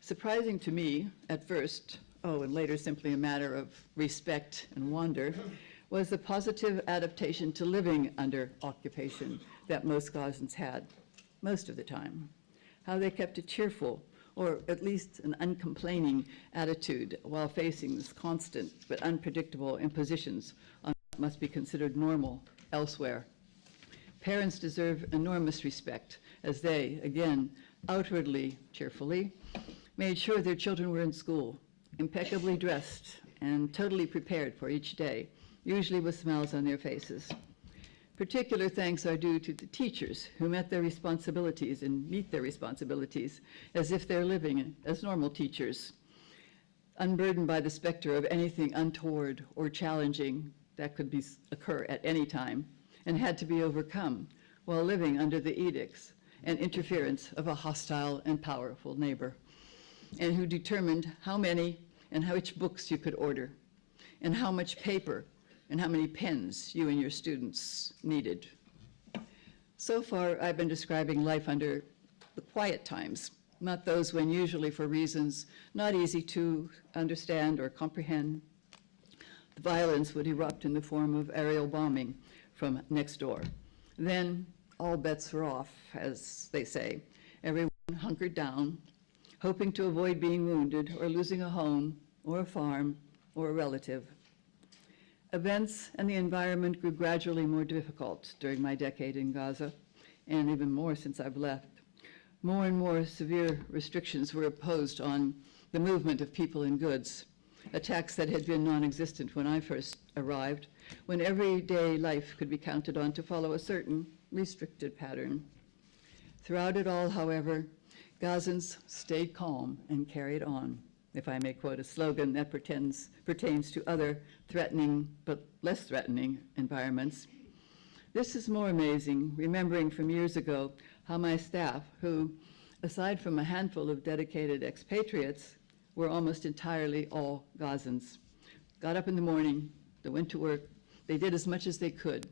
Surprising to me at first, and later simply a matter of respect and wonder, was the positive adaptation to living under occupation that most Gazans had, most of the time. How they kept a cheerful, or at least an uncomplaining attitude while facing this constant but unpredictable impositions on what must be considered normal elsewhere. Parents deserve enormous respect as they, again, outwardly, cheerfully, made sure their children were in school, impeccably dressed and totally prepared for each day, usually with smiles on their faces. Particular thanks are due to the teachers who met their responsibilities and meet their responsibilities as if they're living as normal teachers, unburdened by the specter of anything untoward or challenging that could occur at any time and had to be overcome while living under the edicts and interference of a hostile and powerful neighbor, and who determined how many and which books you could order, and how much paper and how many pens you and your students needed. So far, I've been describing life under the quiet times, not those when usually for reasons not easy to understand or comprehend, the violence would erupt in the form of aerial bombing from next door. Then all bets were off, as they say. Everyone hunkered down, hoping to avoid being wounded or losing a home or a farm, or a relative. Events and the environment grew gradually more difficult during my decade in Gaza, and even more since I've left. More and more severe restrictions were imposed on the movement of people and goods, attacks that had been non-existent when I first arrived, when everyday life could be counted on to follow a certain restricted pattern. Throughout it all, however, Gazans stayed calm and carried on, if I may quote a slogan that pertains to other threatening but less threatening environments. This is more amazing, remembering from years ago how my staff, who, aside from a handful of dedicated expatriates, were almost entirely all Gazans, got up in the morning, they went to work, they did as much as they could,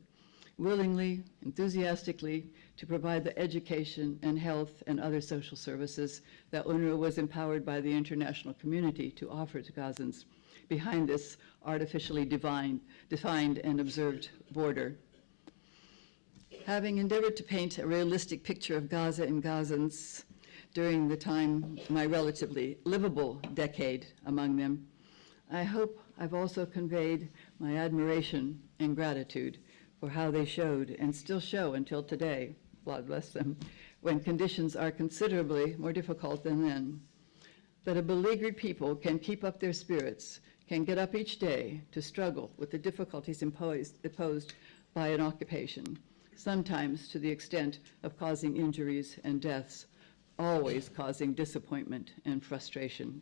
willingly, enthusiastically, to provide the education and health and other social services that UNRWA was empowered by the international community to offer to Gazans behind this artificially defined and observed border. Having endeavored to paint a realistic picture of Gaza and Gazans during the time, my relatively livable decade among them, I hope I've also conveyed my admiration and gratitude for how they showed and still show until today, God bless them, when conditions are considerably more difficult than then, that a beleaguered people can keep up their spirits, can get up each day to struggle with the difficulties imposed by an occupation, sometimes to the extent of causing injuries and deaths, always causing disappointment and frustration.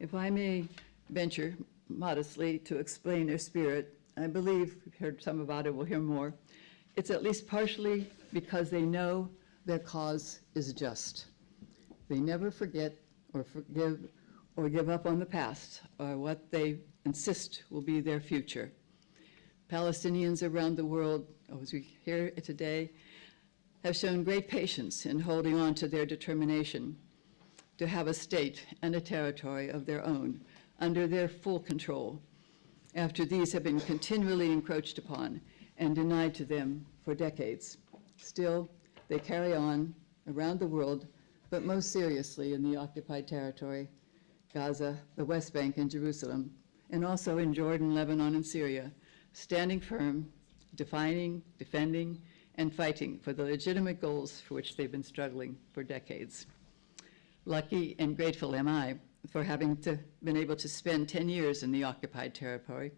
If I may venture modestly to explain their spirit, I believe, we've heard some about it, we'll hear more, it's at least partially because they know their cause is just. They never forget or forgive or give up on the past or what they insist will be their future. Palestinians around the world, as we hear today, have shown great patience in holding on to their determination to have a state and a territory of their own under their full control, after these have been continually encroached upon and denied to them for decades. Still, they carry on around the world, but most seriously in the occupied territory, Gaza, the West Bank, and Jerusalem, and also in Jordan, Lebanon, and Syria, standing firm, defending, and fighting for the legitimate goals for which they've been struggling for decades. Lucky and grateful am I for having been able to spend 10 years in the occupied territory,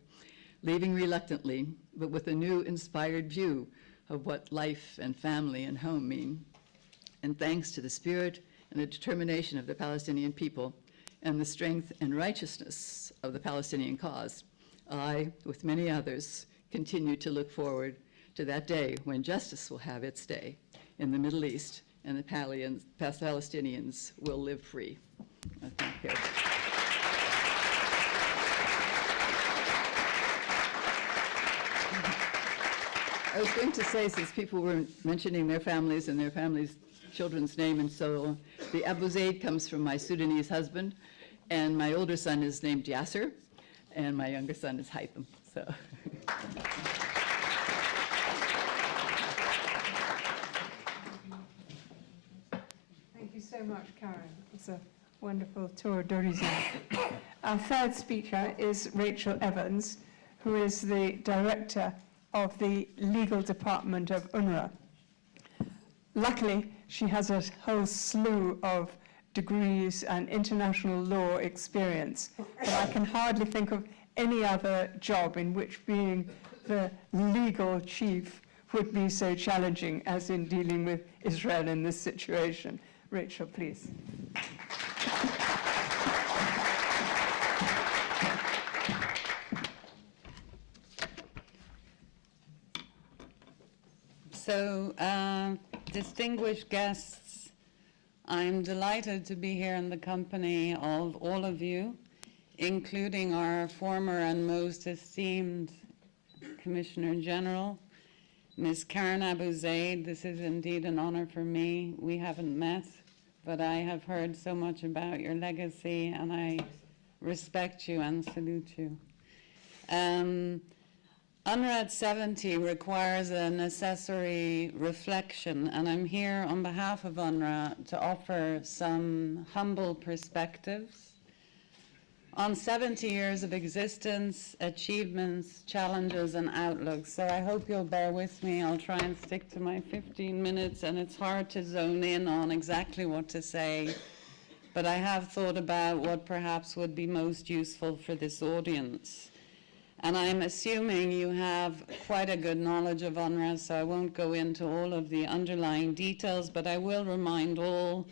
leaving reluctantly, but with a new inspired view of what life and family and home mean. And thanks to the spirit and the determination of the Palestinian people and the strength and righteousness of the Palestinian cause, I, with many others, continue to look forward to that day when justice will have its day in the Middle East and the Palestinians will live free. Thank you. I was going to say, since people were mentioning their families and their families' children's name and so on, the Abu Zaid comes from my Sudanese husband, and my older son is named Yasser, and my younger son is Haitham. So. Thank you so much, Karen. It's a wonderful tour d'horizon. Our third speaker is Rachel Evans, who is the director of the legal department of UNRWA. Luckily, she has a whole slew of degrees and international law experience, but I can hardly think of any other job in which being the legal chief would be so challenging as in dealing with Israel in this situation. Rachel, please. So, distinguished guests, I'm delighted to be here in the company of all of you, including our former and most esteemed Commissioner General, Ms. Karen Abu Zaid. This is indeed an honor for me. We haven't met, but I have heard so much about your legacy, and I respect you and salute you. UNRWA 70 requires a necessary reflection, and I'm here on behalf of UNRWA to offer some humble perspectives on 70 years of existence, achievements, challenges, and outlooks. So I hope you'll bear with me. I'll try and stick to my 15 minutes, and it's hard to zone in on exactly what to say, but I have thought about what perhaps would be most useful for this audience. And I'm assuming you have quite a good knowledge of UNRWA, so I won't go into all of the underlying details, but I will remind all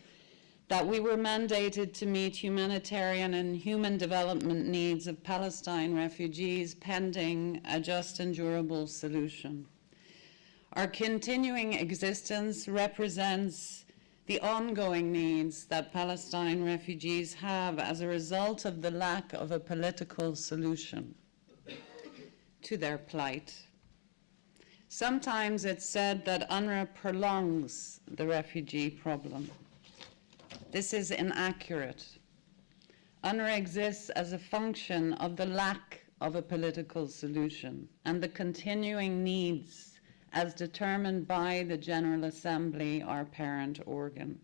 that we were mandated to meet humanitarian and human development needs of Palestine refugees pending a just and durable solution. Our continuing existence represents the ongoing needs that Palestine refugees have as a result of the lack of a political solution to their plight. Sometimes it's said that UNRWA prolongs the refugee problem. This is inaccurate. UNRWA exists as a function of the lack of a political solution and the continuing needs as determined by the General Assembly, our parent organ.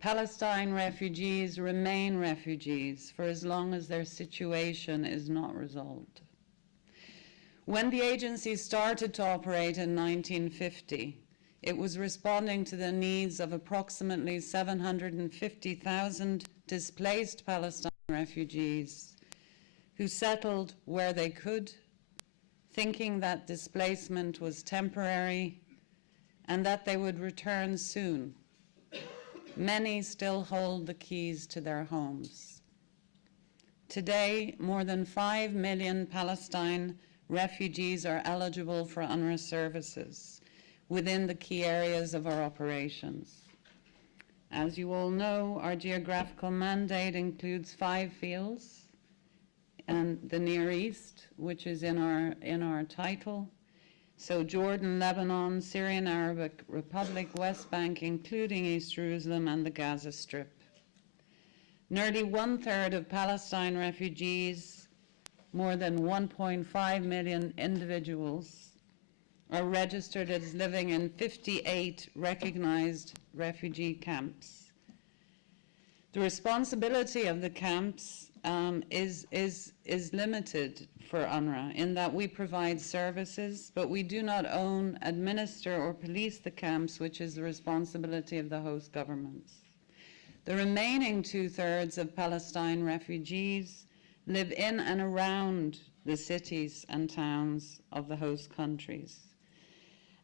Palestine refugees remain refugees for as long as their situation is not resolved. When the agency started to operate in 1950, it was responding to the needs of approximately 750,000 displaced Palestinian refugees who settled where they could, thinking that displacement was temporary and that they would return soon. Many still hold the keys to their homes. Today, more than 5 million Palestine refugees are eligible for UNRWA services within the key areas of our operations. As you all know, our geographical mandate includes 5 fields, and the Near East, which is in our title, so Jordan, Lebanon, Syrian Arabic Republic, West Bank, including East Jerusalem, and the Gaza Strip. Nearly 1/3 of Palestine refugees, more than 1.5 million individuals, are registered as living in 58 recognized refugee camps. The responsibility of the camps is limited for UNRWA in that we provide services, but we do not own, administer, or police the camps, which is the responsibility of the host governments. The remaining 2/3 of Palestine refugees live in and around the cities and towns of the host countries,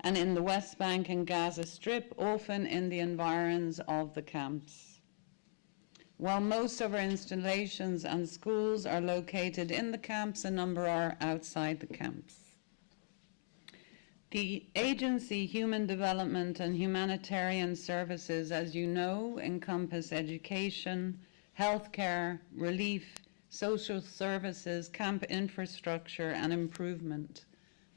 and in the West Bank and Gaza Strip, often in the environs of the camps. While most of our installations and schools are located in the camps, a number are outside the camps. The agency Human Development and Humanitarian Services, as you know, encompass education, healthcare, relief, social services, camp infrastructure and improvement,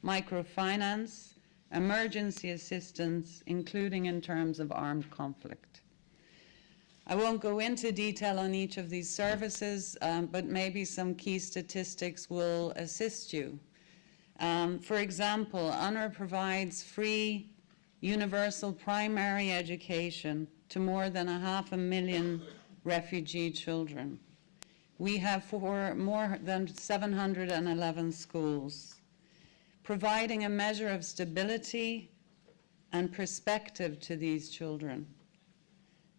microfinance, emergency assistance, including in terms of armed conflict. I won't go into detail on each of these services, but maybe some key statistics will assist you. For example, UNRWA provides free universal primary education to more than 500,000 refugee children. We have more than 711 schools, providing a measure of stability and perspective to these children.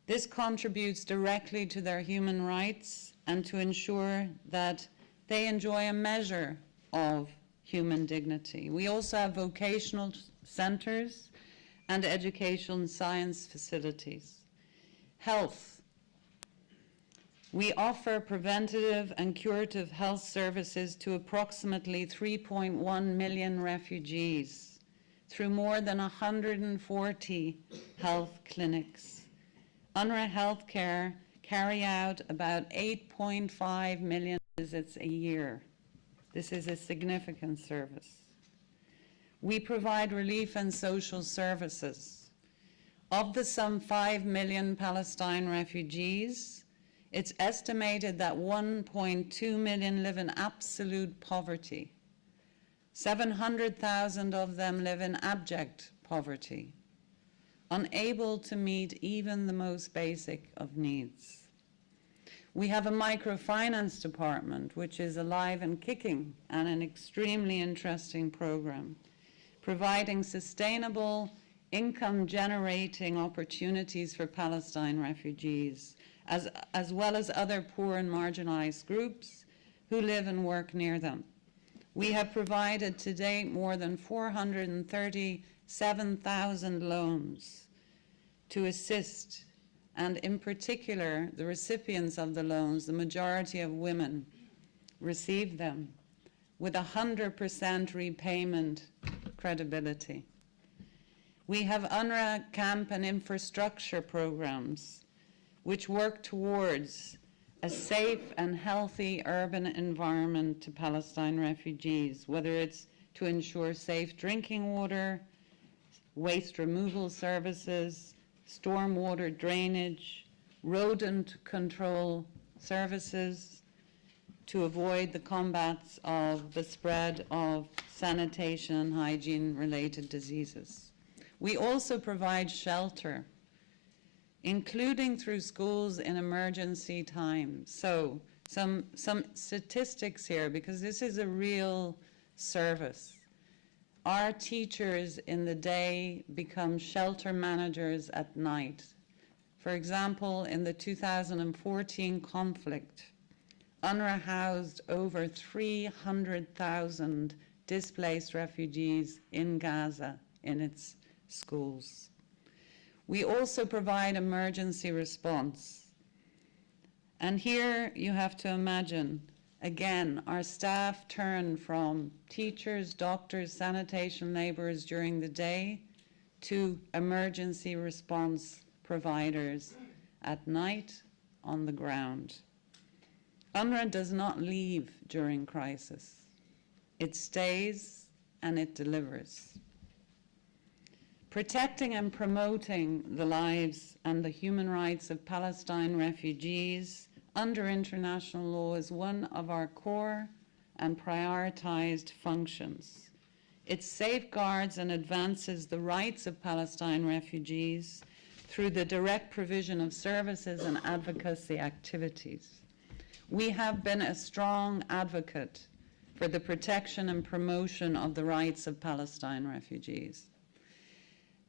This contributes directly to their human rights and to ensure that they enjoy a measure of human dignity. We also have vocational centers and education and science facilities. Health. We offer preventative and curative health services to approximately 3.1 million refugees through more than 140 health clinics. UNRWA Healthcare carry out about 8.5 million visits a year. This is a significant service. We provide relief and social services. Of the some 5 million Palestine refugees, it's estimated that 1.2 million live in absolute poverty. 700,000 of them live in abject poverty, unable to meet even the most basic of needs. We have a microfinance department, which is alive and kicking and an extremely interesting program, providing sustainable income-generating opportunities for Palestine refugees, as well as other poor and marginalized groups who live and work near them. We have provided to date more than 437,000 loans to assist, and in particular, the recipients of the loans, the majority of women, receive them with 100% repayment credibility. We have UNRWA camp and infrastructure programs which work towards a safe and healthy urban environment to Palestine refugees, whether it's to ensure safe drinking water, waste removal services, stormwater drainage, rodent control services, to avoid the combats of the spread of sanitation and hygiene-related diseases. We also provide shelter, including through schools in emergency times. So some statistics here, because this is a real service. Our teachers in the day become shelter managers at night. For example, in the 2014 conflict, UNRWA housed over 300,000 displaced refugees in Gaza in its schools. We also provide emergency response. And here you have to imagine, again, our staff turn from teachers, doctors, sanitation laborers during the day to emergency response providers at night on the ground. UNRWA does not leave during crisis. It stays and it delivers. Protecting and promoting the lives and the human rights of Palestine refugees under international law is one of our core and prioritized functions. It safeguards and advances the rights of Palestine refugees through the direct provision of services and advocacy activities. We have been a strong advocate for the protection and promotion of the rights of Palestine refugees.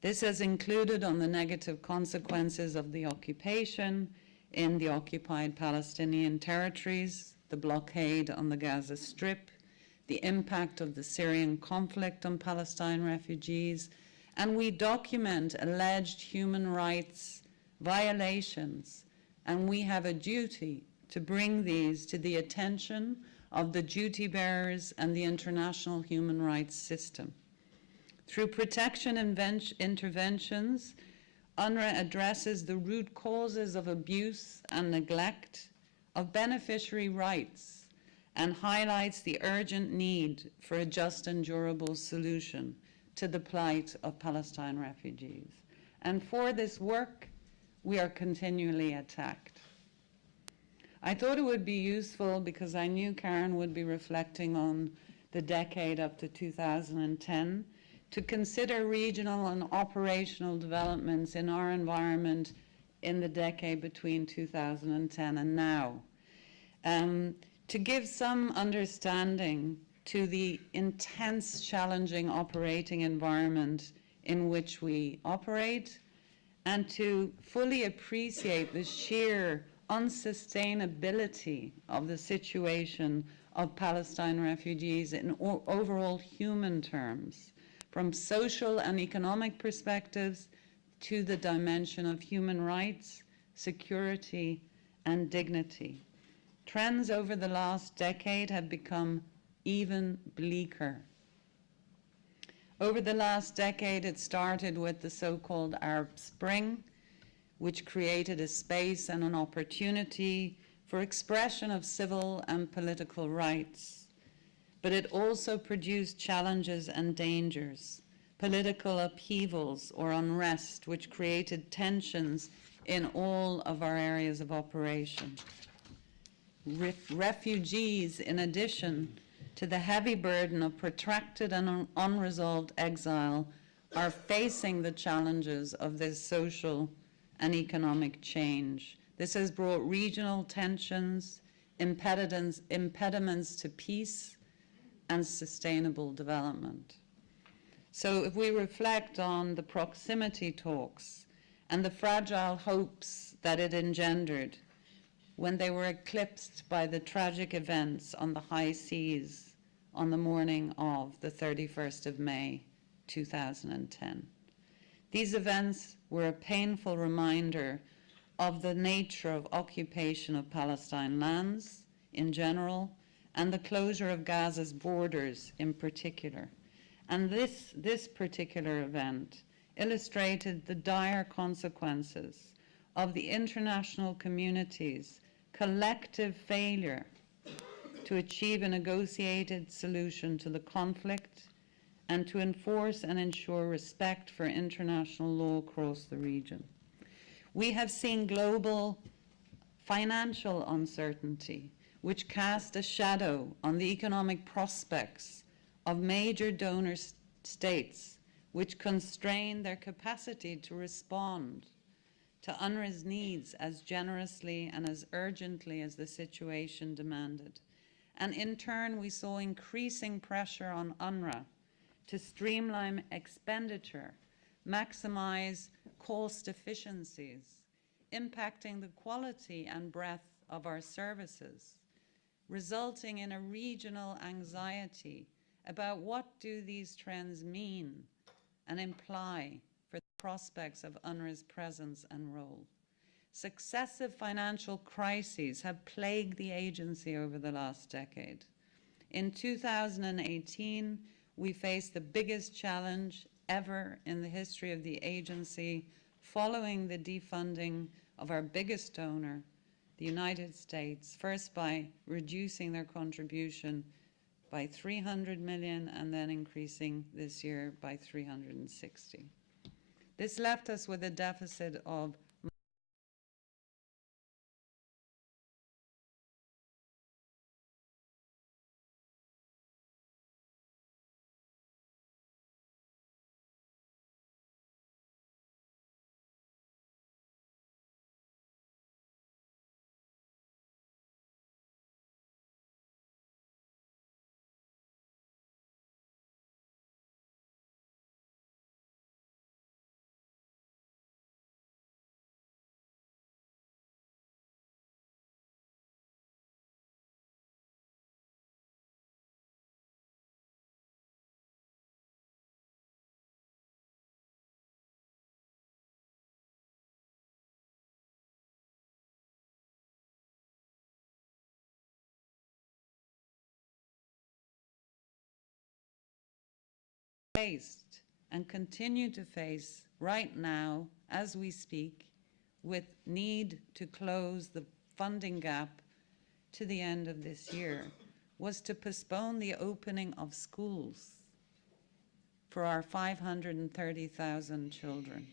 This has included on the negative consequences of the occupation in the occupied Palestinian territories, the blockade on the Gaza Strip, the impact of the Syrian conflict on Palestine refugees, and we document alleged human rights violations, and we have a duty to bring these to the attention of the duty bearers and the international human rights system. Through protection interventions, UNRWA addresses the root causes of abuse and neglect of beneficiary rights and highlights the urgent need for a just and durable solution to the plight of Palestine refugees. And for this work, we are continually attacked. I thought it would be useful, because I knew Karen would be reflecting on the decade up to 2010, to consider regional and operational developments in our environment in the decade between 2010 and now, to give some understanding to the intense, challenging operating environment in which we operate, and to fully appreciate the sheer unsustainability of the situation of Palestine refugees in overall human terms, from social and economic perspectives to the dimension of human rights, security, and dignity. Trends over the last decade have become even bleaker. Over the last decade, it started with the so-called Arab Spring, which created a space and an opportunity for expression of civil and political rights. But it also produced challenges and dangers, political upheavals or unrest, which created tensions in all of our areas of operation. Refugees, in addition to the heavy burden of protracted and unresolved exile, are facing the challenges of this social and economic change This has brought regional tensions, impediments to peace and sustainable development. So if we reflect on the proximity talks and the fragile hopes that it engendered when they were eclipsed by the tragic events on the high seas on the morning of the 31st of May, 2010. These events were a painful reminder of the nature of occupation of Palestine lands in general and the closure of Gaza's borders in particular. And this particular event illustrated the dire consequences of the international community's collective failure to achieve a negotiated solution to the conflict and to enforce and ensure respect for international law across the region. We have seen global financial uncertainty, which cast a shadow on the economic prospects of major donor states, which constrain their capacity to respond to UNRWA's needs as generously and as urgently as the situation demanded. And in turn, we saw increasing pressure on UNRWA to streamline expenditure, maximize cost efficiencies, impacting the quality and breadth of our services, resulting in a regional anxiety about what do these trends mean and imply for the prospects of UNRWA's presence and role. Successive financial crises have plagued the agency over the last decade. In 2018, we faced the biggest challenge ever in the history of the agency following the defunding of our biggest donor, the United States, first by reducing their contribution by $300 million and then increasing this year by $360. This left us with a deficit of faced and continue to face right now as we speak with need to close the funding gap to the end of this year was to postpone the opening of schools for our 530,000 children.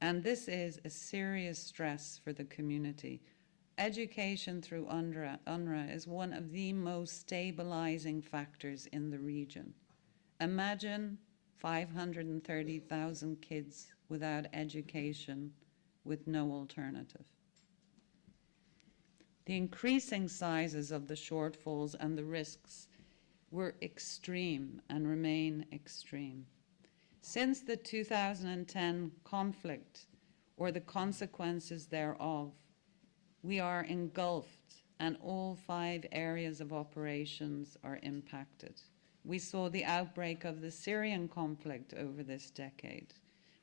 And this is a serious stress for the community. Education through UNRWA is one of the most stabilizing factors in the region. Imagine 530,000 kids without education, with no alternative. The increasing sizes of the shortfalls and the risks were extreme and remain extreme. Since the 2010 conflict, or the consequences thereof, we are engulfed and all 5 areas of operations are impacted. We saw the outbreak of the Syrian conflict over this decade,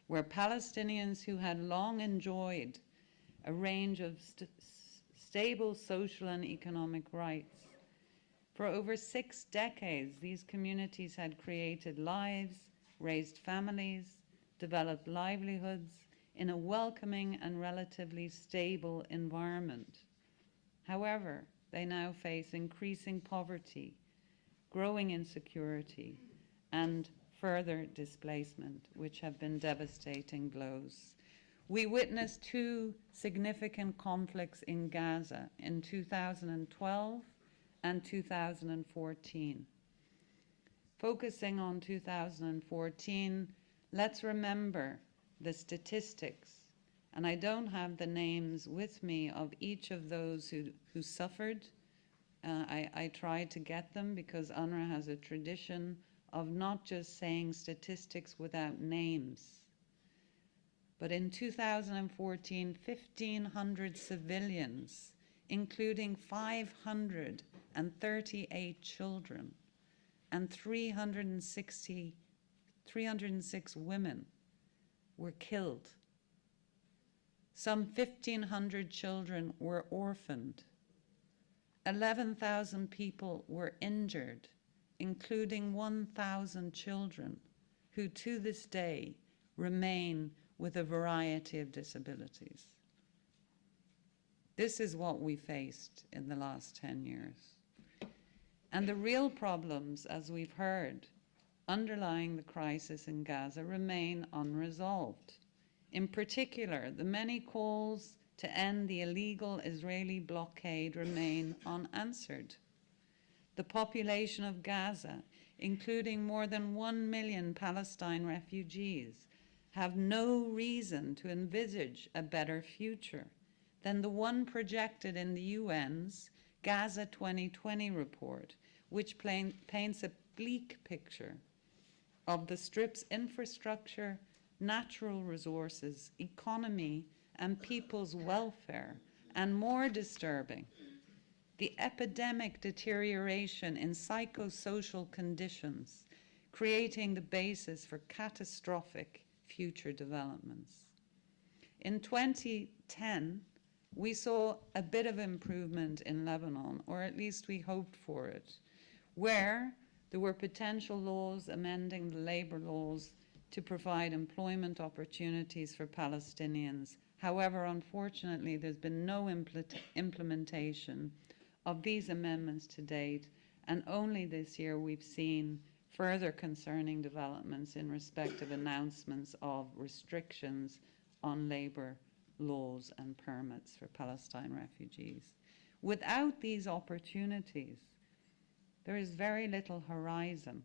where Palestinians who had long enjoyed a range of stable social and economic rights. For over 6 decades, these communities had created lives, raised families, developed livelihoods in a welcoming and relatively stable environment. However, they now face increasing poverty, growing insecurity, and further displacement, which have been devastating blows. We witnessed 2 significant conflicts in Gaza in 2012 and 2014. Focusing on 2014, let's remember the statistics And I don't have the names with me of each of those who suffered. I tried to get them because UNRWA has a tradition of not just saying statistics without names. But in 2014, 1,500 civilians, including 538 children and 306 women, were killed. Some 1,500 children were orphaned. 11,000 people were injured, including 1,000 children who to this day remain with a variety of disabilities. This is what we faced in the last 10 years. And the real problems, as we've heard, underlying the crisis in Gaza remain unresolved. In particular, the many calls to end the illegal Israeli blockade remain unanswered. The population of Gaza, including more than 1 million Palestine refugees, have no reason to envisage a better future than the one projected in the UN's Gaza 2020 report, which paints a bleak picture of the Strip's infrastructure, natural resources, economy, and people's welfare, and more disturbing, the epidemic deterioration in psychosocial conditions, creating the basis for catastrophic future developments. In 2010, we saw a bit of improvement in Lebanon, or at least we hoped for it, where there were potential laws amending the labor laws to provide employment opportunities for Palestinians. However, unfortunately, there's been no implementation of these amendments to date, and only this year we've seen further concerning developments in respect of announcements of restrictions on labor laws and permits for Palestine refugees. Without these opportunities, there is very little horizon,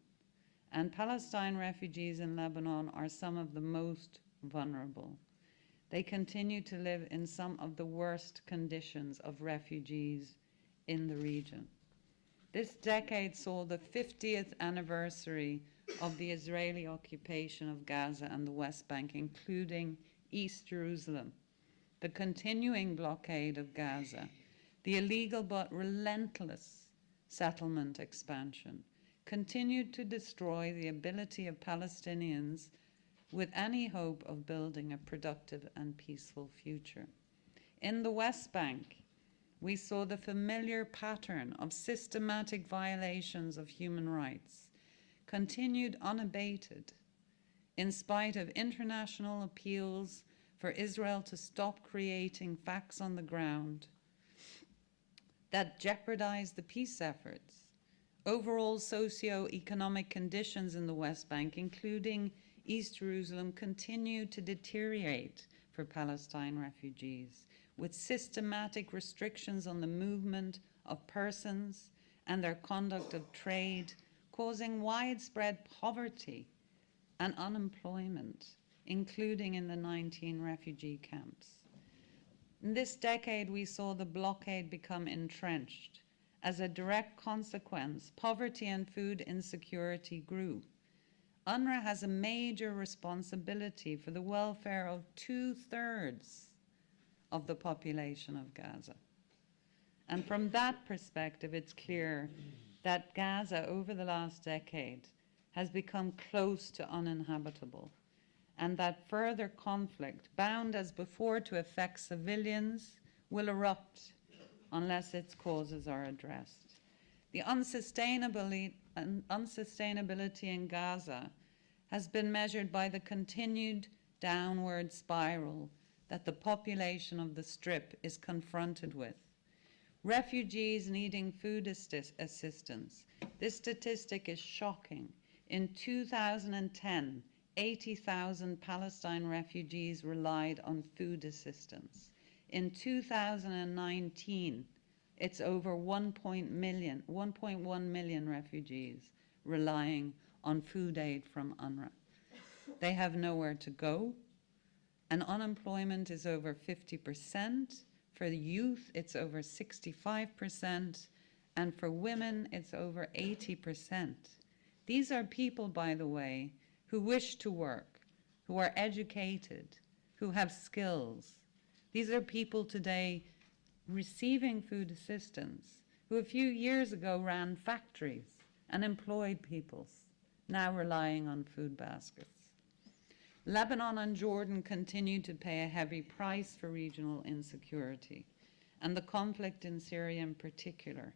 and Palestine refugees in Lebanon are some of the most vulnerable. They continue to live in some of the worst conditions of refugees in the region. This decade saw the 50th anniversary of the Israeli occupation of Gaza and the West Bank, including East Jerusalem, the continuing blockade of Gaza, the illegal but relentless settlement expansion, continued to destroy the ability of Palestinians with any hope of building a productive and peaceful future. In the West Bank, we saw the familiar pattern of systematic violations of human rights, continued unabated, in spite of international appeals for Israel to stop creating facts on the ground that jeopardize the peace efforts. Overall socio-economic conditions in the West Bank, including East Jerusalem, continue to deteriorate for Palestine refugees, with systematic restrictions on the movement of persons and their conduct of trade, causing widespread poverty and unemployment, including in the 19 refugee camps. In this decade, we saw the blockade become entrenched. As a direct consequence, poverty and food insecurity grew. UNRWA has a major responsibility for the welfare of 2/3 of the population of Gaza. And from that perspective, it's clear that Gaza over the last decade has become close to uninhabitable, and that further conflict, bound as before to affect civilians, will erupt unless its causes are addressed. The unsustainability in Gaza has been measured by the continued downward spiral that the population of the Strip is confronted with. Refugees needing food assistance. This statistic is shocking. In 2010, 80,000 Palestine refugees relied on food assistance. In 2019, it's over 1.1 million refugees relying on food aid from UNRWA. They have nowhere to go, and unemployment is over 50%. For the youth, it's over 65%, and for women, it's over 80%. These are people, by the way, who wish to work, who are educated, who have skills. These are people today receiving food assistance, who a few years ago ran factories and employed people, now relying on food baskets. Lebanon and Jordan continue to pay a heavy price for regional insecurity, and the conflict in Syria in particular.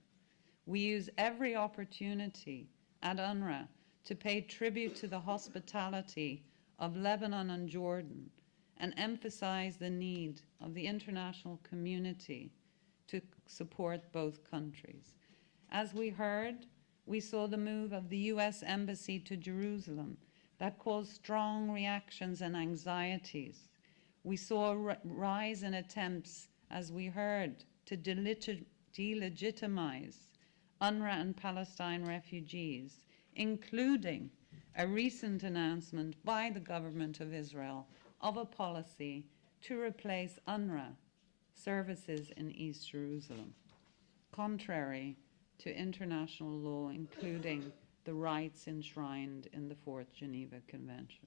We use every opportunity at UNRWA to pay tribute to the hospitality of Lebanon and Jordan and emphasize the need of the international community to support both countries. As we heard, we saw the move of the US Embassy to Jerusalem that caused strong reactions and anxieties. We saw a rise in attempts, as we heard, to delegitimize UNRWA and Palestine refugees, including a recent announcement by the government of Israel of a policy to replace UNRWA services in East Jerusalem, contrary to international law, including the rights enshrined in the Fourth Geneva Convention.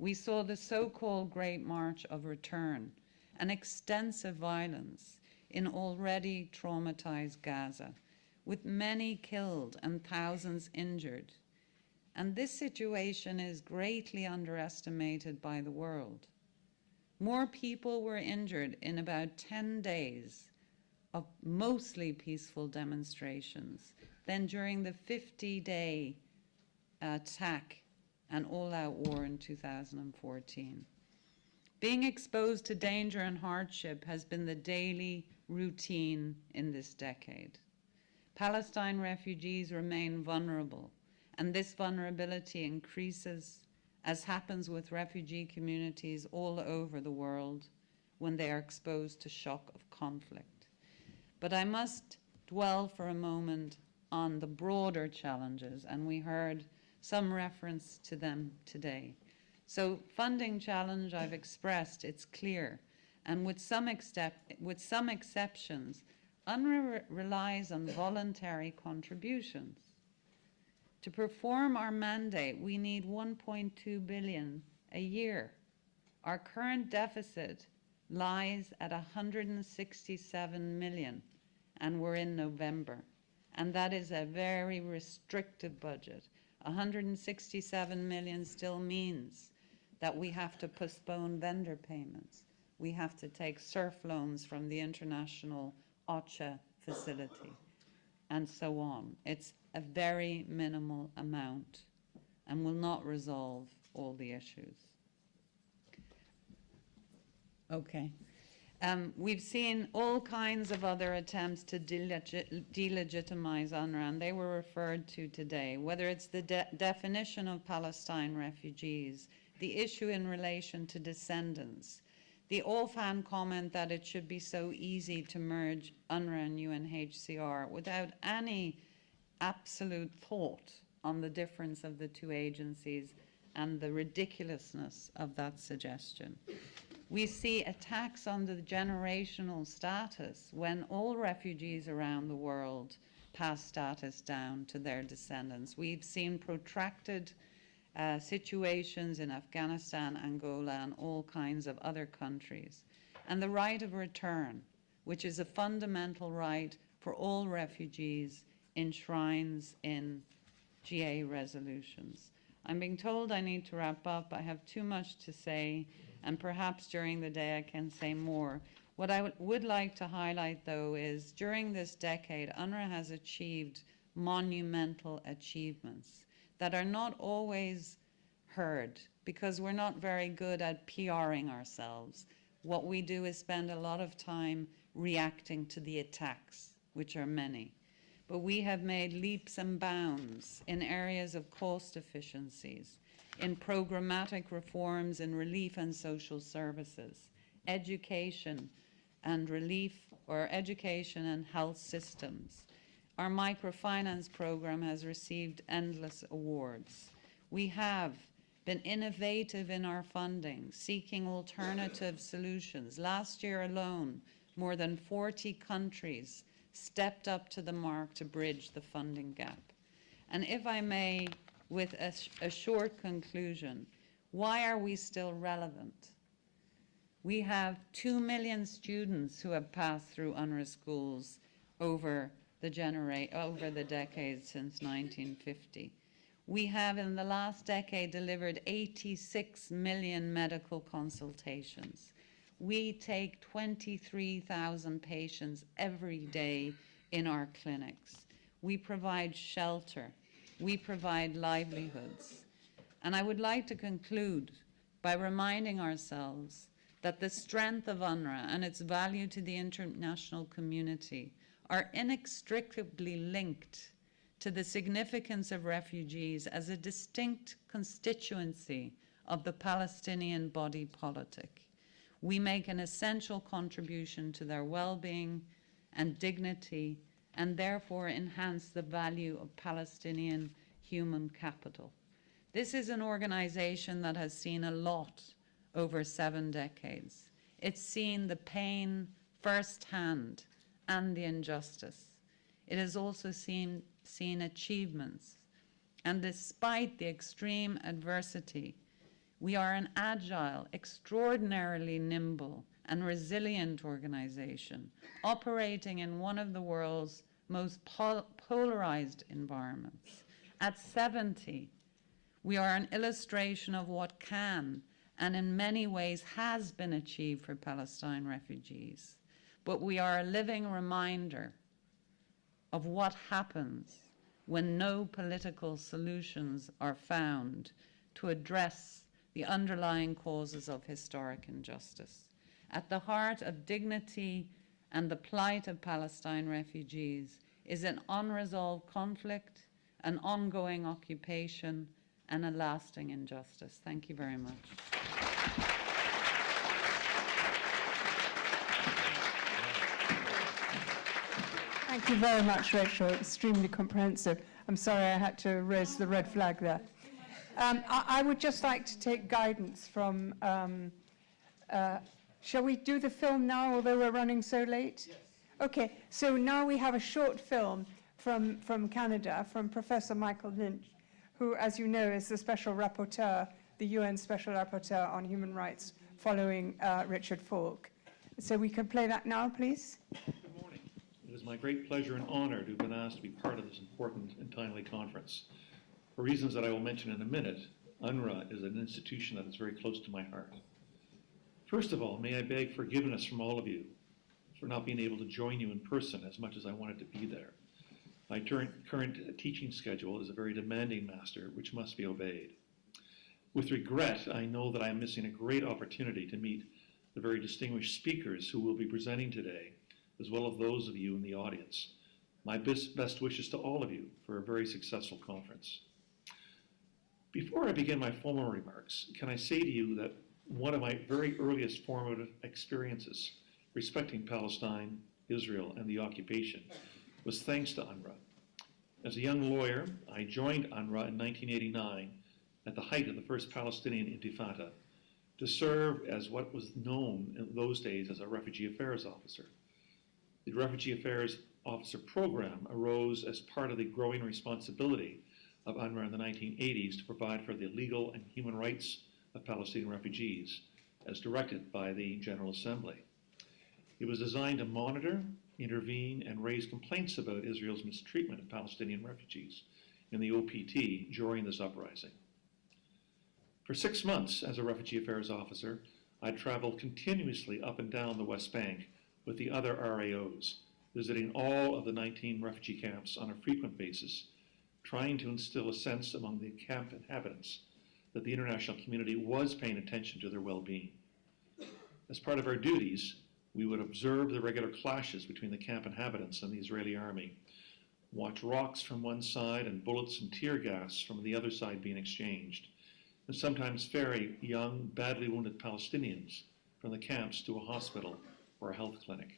We saw the so-called Great March of Return and extensive violence in already traumatized Gaza, with many killed and thousands injured. And this situation is greatly underestimated by the world. More people were injured in about 10 days of mostly peaceful demonstrations than during the 50-day attack and all-out war in 2014. Being exposed to danger and hardship has been the daily routine in this decade. Palestine refugees remain vulnerable, and this vulnerability increases, as happens with refugee communities all over the world when they are exposed to shock of conflict. But I must dwell for a moment on the broader challenges, and we heard some reference to them today. So funding challenge I've expressed, it's clear, and with some exceptions, UNRWA relies on voluntary contributions. To perform our mandate, we need 1.2 billion a year. Our current deficit lies at 167 million, and we're in November. And that is a very restrictive budget. 167 million still means that we have to postpone vendor payments. We have to take SURF loans from the international OCHA facility, and so on. It's a very minimal amount and will not resolve all the issues. Okay. We've seen all kinds of other attempts to delegitimize UNRWA, and they were referred to today, whether it's the definition of Palestine refugees, the issue in relation to descendants, the offhand comment that it should be so easy to merge UNRWA and UNHCR without any absolute thought on the difference of the two agencies and the ridiculousness of that suggestion. We see attacks on the generational status when all refugees around the world pass status down to their descendants. We've seen protracted situations in Afghanistan, Angola, and all kinds of other countries. And the right of return, which is a fundamental right for all refugees, enshrines in GA resolutions. I'm being told I need to wrap up. I have too much to say, and perhaps during the day I can say more. What I would like to highlight, though, is during this decade, UNRWA has achieved monumental achievements that are not always heard because we're not very good at PRing ourselves. What we do is spend a lot of time reacting to the attacks, which are many. But we have made leaps and bounds in areas of cost efficiencies, in programmatic reforms in relief and social services, education and relief, or education and health systems. Our microfinance program has received endless awards. We have been innovative in our funding, seeking alternative solutions. Last year alone, more than 40 countries stepped up to the mark to bridge the funding gap. And if I may, with a short conclusion, why are we still relevant? We have 2 million students who have passed through UNRWA schools over the decades since 1950. We have, in the last decade, delivered 86 million medical consultations. We take 23,000 patients every day in our clinics. We provide shelter. We provide livelihoods. And I would like to conclude by reminding ourselves that the strength of UNRWA and its value to the international community are inextricably linked to the significance of refugees as a distinct constituency of the Palestinian body politic. We make an essential contribution to their well-being and dignity, and therefore enhance the value of Palestinian human capital. This is an organization that has seen a lot over 7 decades. It's seen the pain firsthand and the injustice. It has also seen achievements. And despite the extreme adversity, we are an agile, extraordinarily nimble, and resilient organization operating in one of the world's most polarized environments. At 70, we are an illustration of what can and in many ways has been achieved for Palestine refugees. But we are a living reminder of what happens when no political solutions are found to address the underlying causes of historic injustice. At the heart of dignity and the plight of Palestine refugees is an unresolved conflict, an ongoing occupation, and a lasting injustice. Thank you very much. Thank you very much, Rachel. Extremely comprehensive. I'm sorry I had to raise the red flag there. I would just like to take guidance from, shall we do the film now, although we're running so late? Yes. Okay, so now we have a short film from Canada, from Professor Michael Lynch, who, as you know, is the Special Rapporteur, the UN Special Rapporteur on Human Rights, following Richard Falk. So we can play that now, please. Good morning. It is my great pleasure and honor to have been asked to be part of this important and timely conference. For reasons that I will mention in a minute, UNRWA is an institution that is very close to my heart. First of all, may I beg forgiveness from all of you for not being able to join you in person as much as I wanted to be there. My current teaching schedule is a very demanding master, which must be obeyed. With regret, I know that I am missing a great opportunity to meet the very distinguished speakers who will be presenting today, as well as those of you in the audience. My best wishes to all of you for a very successful conference. Before I begin my formal remarks, can I say to you that one of my very earliest formative experiences respecting Palestine, Israel, and the occupation was thanks to UNRWA. As a young lawyer, I joined UNRWA in 1989 at the height of the first Palestinian Intifada to serve as what was known in those days as a Refugee Affairs Officer. The Refugee Affairs Officer program arose as part of the growing responsibility of UNRWA in the 1980s to provide for the legal and human rights of Palestinian refugees, as directed by the General Assembly. It was designed to monitor, intervene, and raise complaints about Israel's mistreatment of Palestinian refugees in the OPT during this uprising. For 6 months as a Refugee Affairs Officer, I traveled continuously up and down the West Bank with the other RAOs, visiting all of the 19 refugee camps on a frequent basis, trying to instill a sense among the camp inhabitants that the international community was paying attention to their well-being. As part of our duties, we would observe the regular clashes between the camp inhabitants and the Israeli army, watch rocks from one side and bullets and tear gas from the other side being exchanged, and sometimes ferry young, badly wounded Palestinians from the camps to a hospital or a health clinic.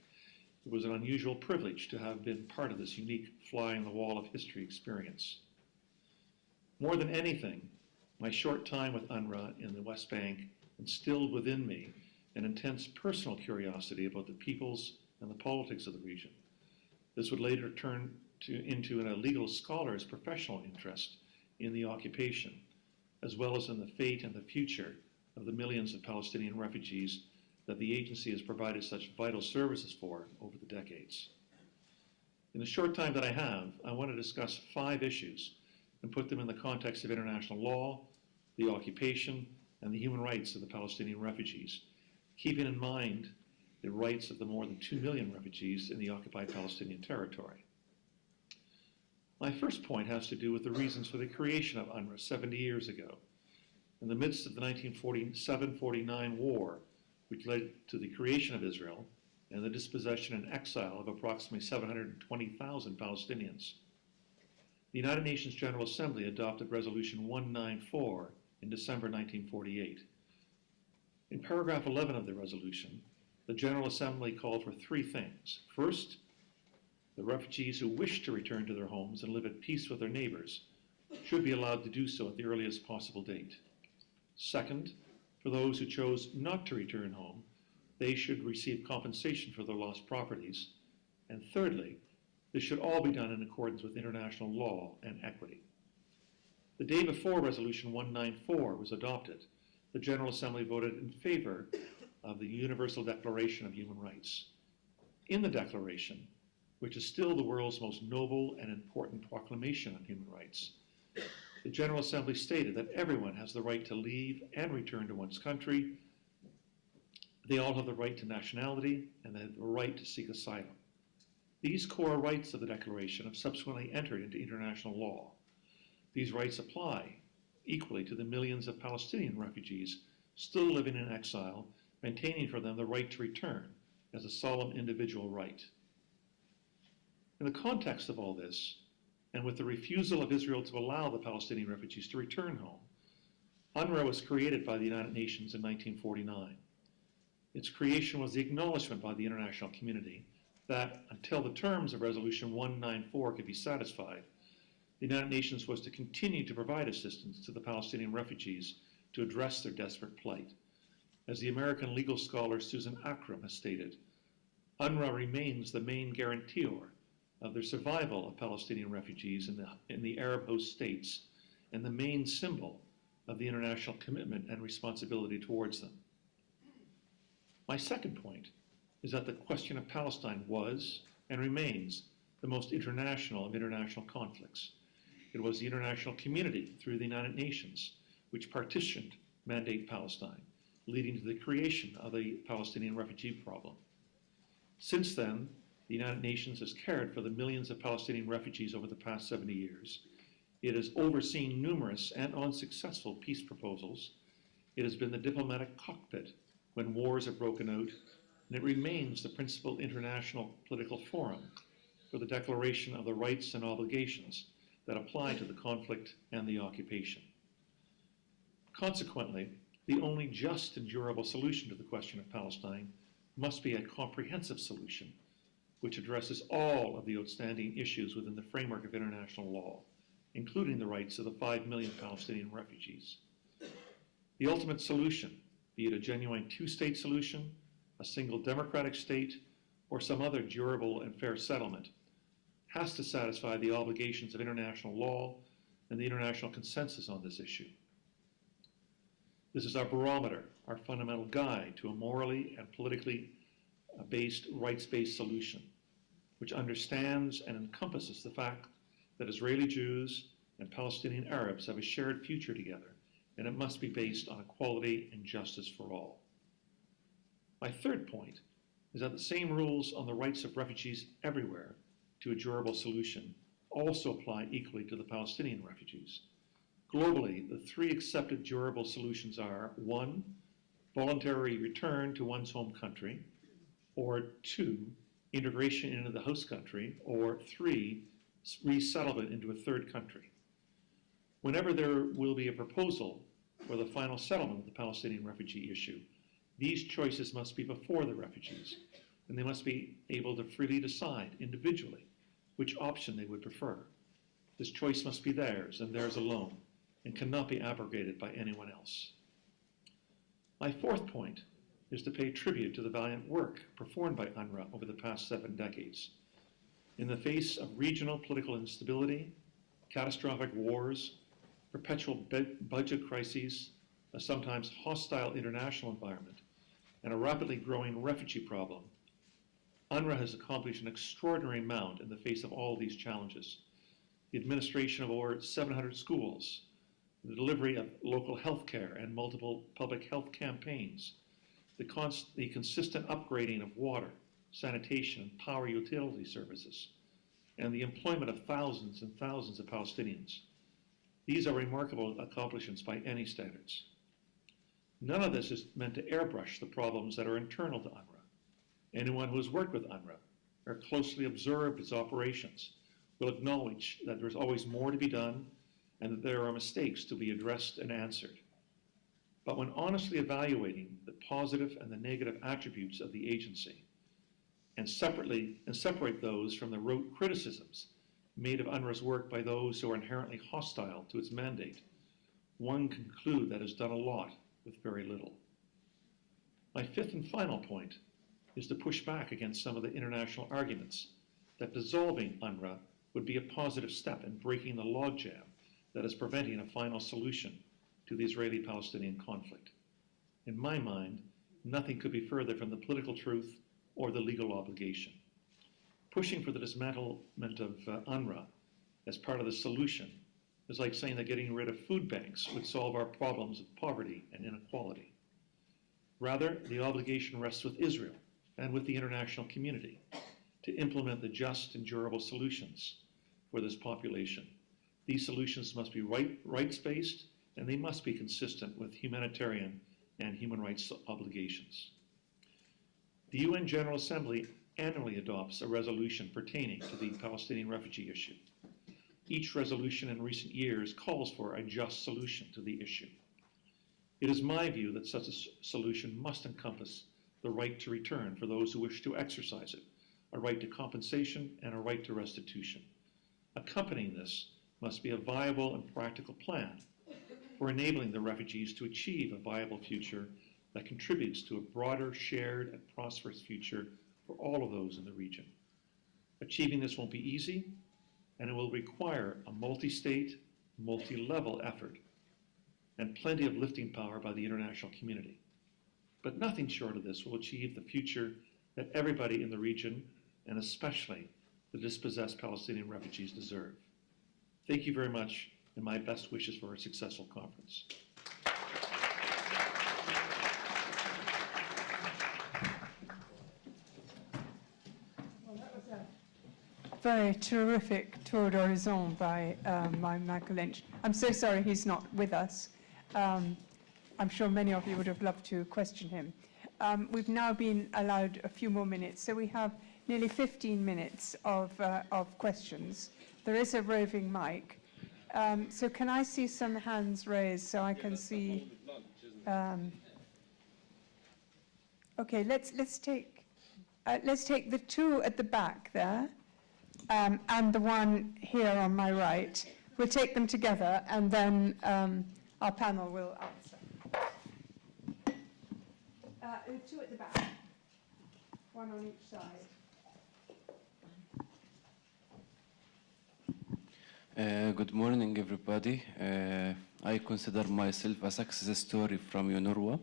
It was an unusual privilege to have been part of this unique fly-on-the-wall of history experience. More than anything, My short time with UNRWA in the West Bank instilled within me an intense personal curiosity about the peoples and the politics of the region. This would later turn into a legal scholar's professional interest in the occupation, as well as in the fate and the future of the millions of Palestinian refugees that the agency has provided such vital services for over the decades. In the short time that I have, I want to discuss 5 issues and put them in the context of international law, the occupation, and the human rights of the Palestinian refugees, keeping in mind the rights of the more than 2 million refugees in the occupied Palestinian territory. My first point has to do with the reasons for the creation of UNRWA 70 years ago. In the midst of the 1947-49 war, which led to the creation of Israel and the dispossession and exile of approximately 720,000 Palestinians, the United Nations General Assembly adopted Resolution 194 in December 1948. In paragraph 11 of the resolution, the General Assembly called for 3 things. First, the refugees who wish to return to their homes and live at peace with their neighbors should be allowed to do so at the earliest possible date. Second, for those who chose not to return home, they should receive compensation for their lost properties. And thirdly, this should all be done in accordance with international law and equity. The day before Resolution 194 was adopted, the General Assembly voted in favor of the Universal Declaration of Human Rights. In the Declaration, which is still the world's most noble and important proclamation on human rights, the General Assembly stated that everyone has the right to leave and return to one's country. They all have the right to nationality and they have the right to seek asylum. These core rights of the Declaration have subsequently entered into international law. These rights apply equally to the millions of Palestinian refugees still living in exile, maintaining for them the right to return as a solemn individual right. In the context of all this, and with the refusal of Israel to allow the Palestinian refugees to return home, UNRWA was created by the United Nations in 1949. Its creation was the acknowledgement by the international community that until the terms of Resolution 194 could be satisfied, the United Nations was to continue to provide assistance to the Palestinian refugees to address their desperate plight. As the American legal scholar Susan Akram has stated, UNRWA remains the main guarantor of the survival of Palestinian refugees in the Arab host states and the main symbol of the international commitment and responsibility towards them. My second point is that the question of Palestine was and remains the most international of international conflicts. It was the international community through the United Nations which partitioned Mandate Palestine, leading to the creation of the Palestinian refugee problem. Since then, the United Nations has cared for the millions of Palestinian refugees over the past 70 years. It has overseen numerous and unsuccessful peace proposals. It has been the diplomatic cockpit when wars have broken out, and it remains the principal international political forum for the declaration of the rights and obligations that apply to the conflict and the occupation. Consequently, the only just and durable solution to the question of Palestine must be a comprehensive solution which addresses all of the outstanding issues within the framework of international law, including the rights of the 5 million Palestinian refugees. The ultimate solution, be it a genuine 2-state solution, a single democratic state, or some other durable and fair settlement, has to satisfy the obligations of international law and the international consensus on this issue. This is our barometer, our fundamental guide to a morally and politically based, rights-based solution, which understands and encompasses the fact that Israeli Jews and Palestinian Arabs have a shared future together, and it must be based on equality and justice for all. My third point is that the same rules on the rights of refugees everywhere to a durable solution also apply equally to the Palestinian refugees. Globally, the 3 accepted durable solutions are 1, voluntary return to one's home country, or 2, integration into the host country, or 3, resettlement into a third country. Whenever there will be a proposal for the final settlement of the Palestinian refugee issue, these choices must be before the refugees, and they must be able to freely decide individually which option they would prefer. This choice must be theirs and theirs alone, and cannot be abrogated by anyone else. My fourth point is to pay tribute to the valiant work performed by UNRWA over the past 7 decades. In the face of regional political instability, catastrophic wars, perpetual budget crises, a sometimes hostile international environment, and a rapidly growing refugee problem, UNRWA has accomplished an extraordinary amount in the face of all these challenges. The administration of over 700 schools, the delivery of local health care and multiple public health campaigns, the consistent upgrading of water, sanitation, and power utility services, and the employment of thousands and thousands of Palestinians. These are remarkable accomplishments by any standards. None of this is meant to airbrush the problems that are internal to UNRWA. Anyone who has worked with UNRWA or closely observed its operations will acknowledge that there's always more to be done and that there are mistakes to be addressed and answered. But when honestly evaluating the positive and the negative attributes of the agency, and separate those from the rote criticisms made of UNRWA's work by those who are inherently hostile to its mandate, one can conclude that it has done a lot with very little. My fifth and final point is to push back against some of the international arguments that dissolving UNRWA would be a positive step in breaking the logjam that is preventing a final solution to the Israeli-Palestinian conflict. In my mind, nothing could be further from the political truth or the legal obligation. Pushing for the dismantlement of UNRWA as part of the solution is like saying that getting rid of food banks would solve our problems of poverty and inequality. Rather, the obligation rests with Israel and with the international community to implement the just and durable solutions for this population. These solutions must be rights-based, and they must be consistent with humanitarian and human rights obligations. The UN General Assembly annually adopts a resolution pertaining to the Palestinian refugee issue. Each resolution in recent years calls for a just solution to the issue. It is my view that such a solution must encompass the right to return for those who wish to exercise it, a right to compensation, and a right to restitution. Accompanying this must be a viable and practical plan for enabling the refugees to achieve a viable future that contributes to a broader, shared, and prosperous future for all of those in the region. Achieving this won't be easy, and it will require a multi-state, multi-level effort and plenty of lifting power by the international community. But nothing short of this will achieve the future that everybody in the region, and especially the dispossessed Palestinian refugees, deserve. Thank you very much, and my best wishes for a successful conference. Very terrific tour d'horizon by Michael Lynch. I'm so sorry he's not with us. I'm sure many of you would have loved to question him. We've now been allowed a few more minutes, so we have nearly 15 minutes of questions. There is a roving mic. So can I see some hands raised so I can see? Okay, let's take the two at the back there. And the one here on my right. We'll take them together, and then our panel will answer. Two at the back, one on each side. Good morning, everybody. I consider myself a success story from UNRWA.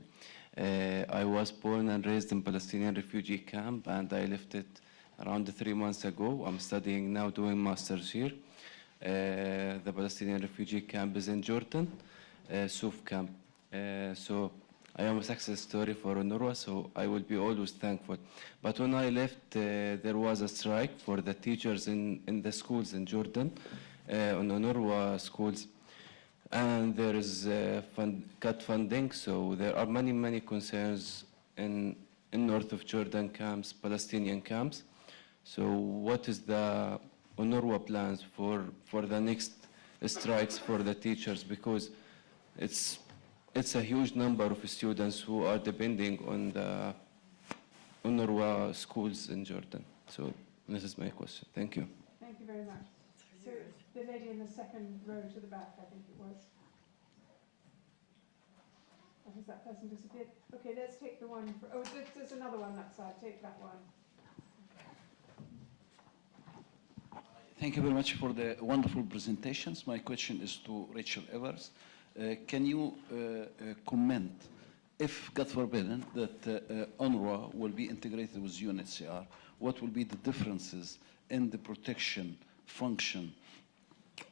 I was born and raised in Palestinian refugee camp, and I left it around 3 months ago. I'm studying now, doing master's here. The Palestinian refugee camp is in Jordan, Souf camp. So I am a success story for UNRWA, so I will be always thankful. But when I left, there was a strike for the teachers in the schools in Jordan, on UNRWA schools. And there is cut funding, so there are many concerns in north of Jordan camps, Palestinian camps. So what is the UNRWA plans for the next strikes for the teachers? Because it's a huge number of students who are depending on the UNRWA schools in Jordan. So this is my question. Thank you. Thank you very much. So the lady in the second row to the back, I think it was. has that person disappeared? Okay, let's take the one, there's another one that side, take that one. Thank you very much for the wonderful presentations. My question is to Rachel Evers. Can you comment if, God forbid, that UNRWA will be integrated with UNHCR, what will be the differences in the protection function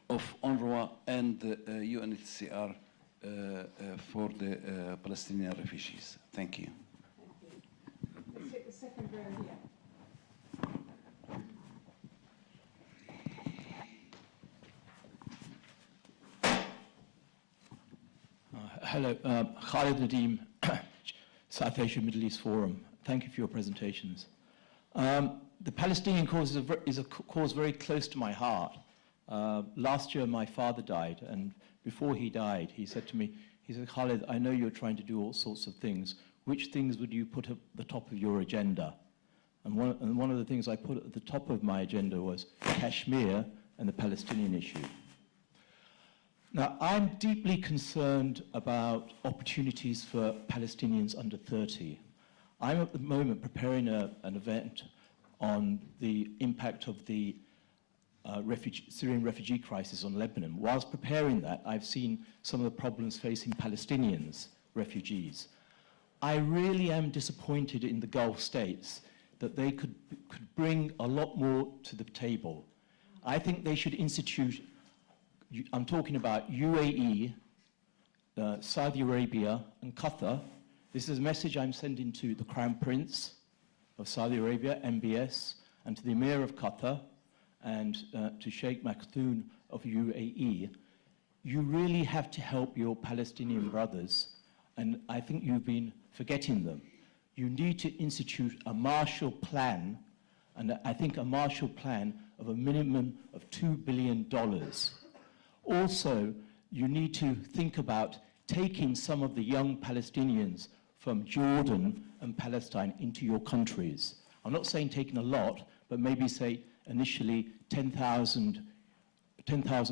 of UNRWA and UNHCR for the Palestinian refugees? Thank you. Let's take the second row here. Hello, Khalid Nadeem, South Asia Middle East Forum. Thank you for your presentations. The Palestinian cause is a cause very close to my heart. Last year my father died, and before he died, he said to me, he said, Khalid, I know you're trying to do all sorts of things. Which things would you put at the top of your agenda? And one of the things I put at the top of my agenda was Kashmir and the Palestinian issue. Now, I'm deeply concerned about opportunities for Palestinians under 30. I'm at the moment preparing an event on the impact of the Syrian refugee crisis on Lebanon. Whilst preparing that, I've seen some of the problems facing Palestinians, refugees. I really am disappointed in the Gulf states that they could bring a lot more to the table. I think they should institute, I'm talking about UAE, Saudi Arabia, and Qatar. This is a message I'm sending to the Crown Prince of Saudi Arabia, MBS, and to the Emir of Qatar, and to Sheikh Maktoum of UAE. You really have to help your Palestinian brothers, and I think you've been forgetting them. You need to institute a Marshall Plan, and I think a Marshall Plan of a minimum of $2 billion. Also, you need to think about taking some of the young Palestinians from Jordan and Palestine into your countries. I'm not saying taking a lot, but maybe say initially 10,000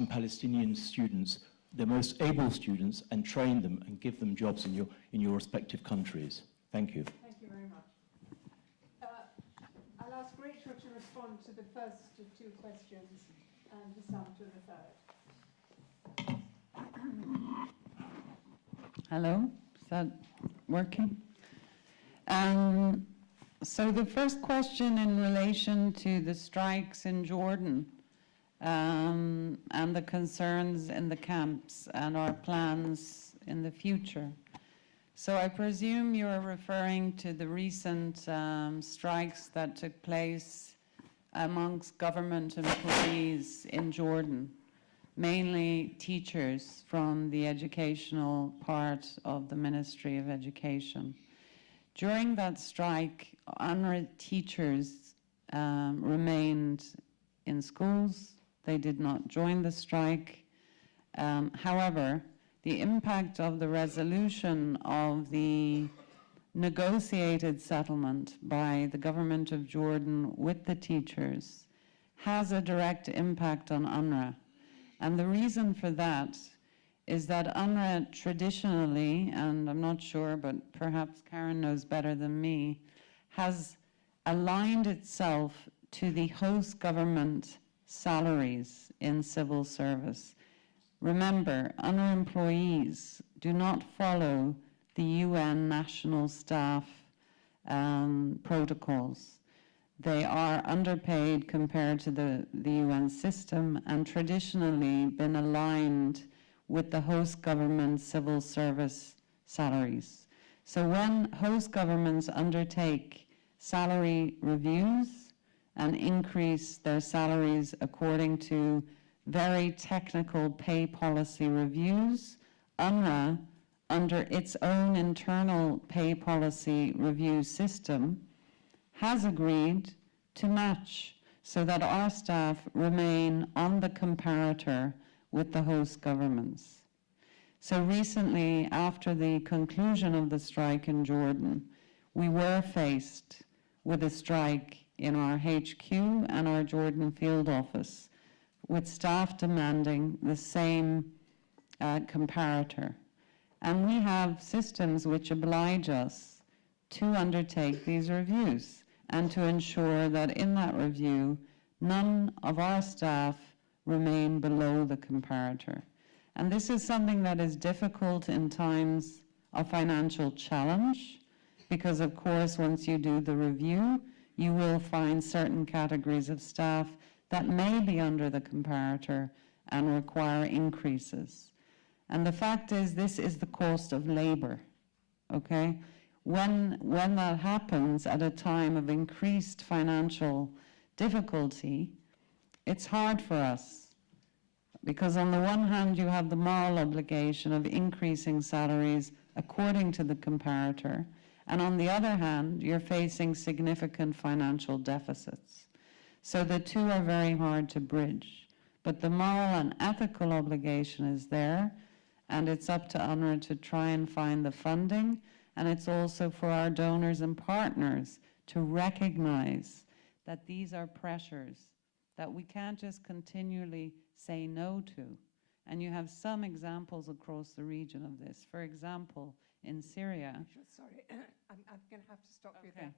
Palestinian students, the most able students, and train them and give them jobs in your respective countries. Thank you. Thank you very much. I'll ask Rachel to respond to the first two questions and Hassan to the third. Hello, is that working? So the first question in relation to the strikes in Jordan and the concerns in the camps and our plans in the future. So I presume you're referring to the recent strikes that took place amongst government employees in Jordan, mainly teachers from the educational part of the Ministry of Education. During that strike, UNRWA teachers remained in schools. They did not join the strike. However, the impact of the resolution of the negotiated settlement by the government of Jordan with the teachers has a direct impact on UNRWA. And the reason for that is that UNRWA traditionally, and I'm not sure, but perhaps Karen knows better than me, has aligned itself to the host government salaries in civil service. Remember, UNRWA employees do not follow the UN national staff protocols. They are underpaid compared to the UN system and traditionally been aligned with the host government civil service salaries. So when host governments undertake salary reviews and increase their salaries according to very technical pay policy reviews, UNRWA, under its own internal pay policy review system, has agreed to match so that our staff remain on the comparator with the host governments. So recently, after the conclusion of the strike in Jordan, we were faced with a strike in our HQ and our Jordan field office, with staff demanding the same comparator. And we have systems which oblige us to undertake these reviews and to ensure that in that review, none of our staff remain below the comparator. And this is something that is difficult in times of financial challenge, because of course, once you do the review, you will find certain categories of staff that may be under the comparator and require increases. And the fact is, this is the cost of labor, okay? When that happens at a time of increased financial difficulty, it's hard for us. Because on the one hand, you have the moral obligation of increasing salaries according to the comparator, and on the other hand, you're facing significant financial deficits. So the two are very hard to bridge. But the moral and ethical obligation is there, and it's up to UNRWA to try and find the funding, and it's also for our donors and partners to recognize that these are pressures that we can't just continually say no to. And you have some examples across the region of this. For example, in Syria. Sorry, I'm going to have to stop you there.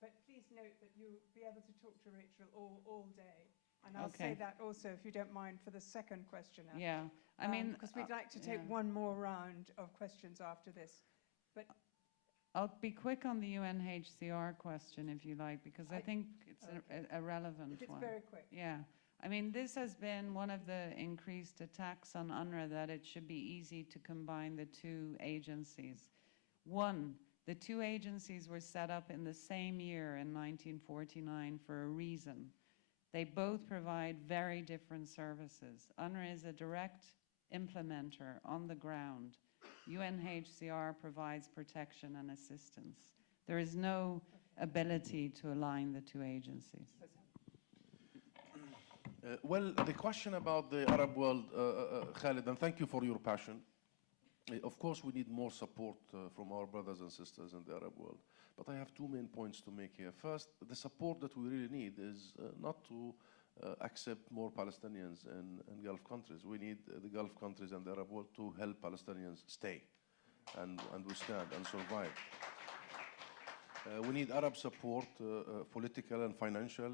But please note that you'll be able to talk to Rachel all day. And I'll say that also, if you don't mind, for the second questioner. Yeah, I mean, because we'd like to take one more round of questions after this. But I'll be quick on the UNHCR question, if you like, because I think it's a relevant one. It's very quick. Yeah. I mean, this has been one of the increased attacks on UNRWA, that it should be easy to combine the two agencies. One, the two agencies were set up in the same year in 1949 for a reason. They both provide very different services. UNRWA is a direct implementer on the ground. UNHCR provides protection and assistance. There is no ability to align the two agencies. Well, the question about the Arab world, Khalid, and thank you for your passion. Of course, we need more support from our brothers and sisters in the Arab world. But I have two main points to make here. First, the support that we really need is not to accept more Palestinians in Gulf countries. We need the Gulf countries and the Arab world to help Palestinians stay and withstand and survive. We need Arab support, political and financial,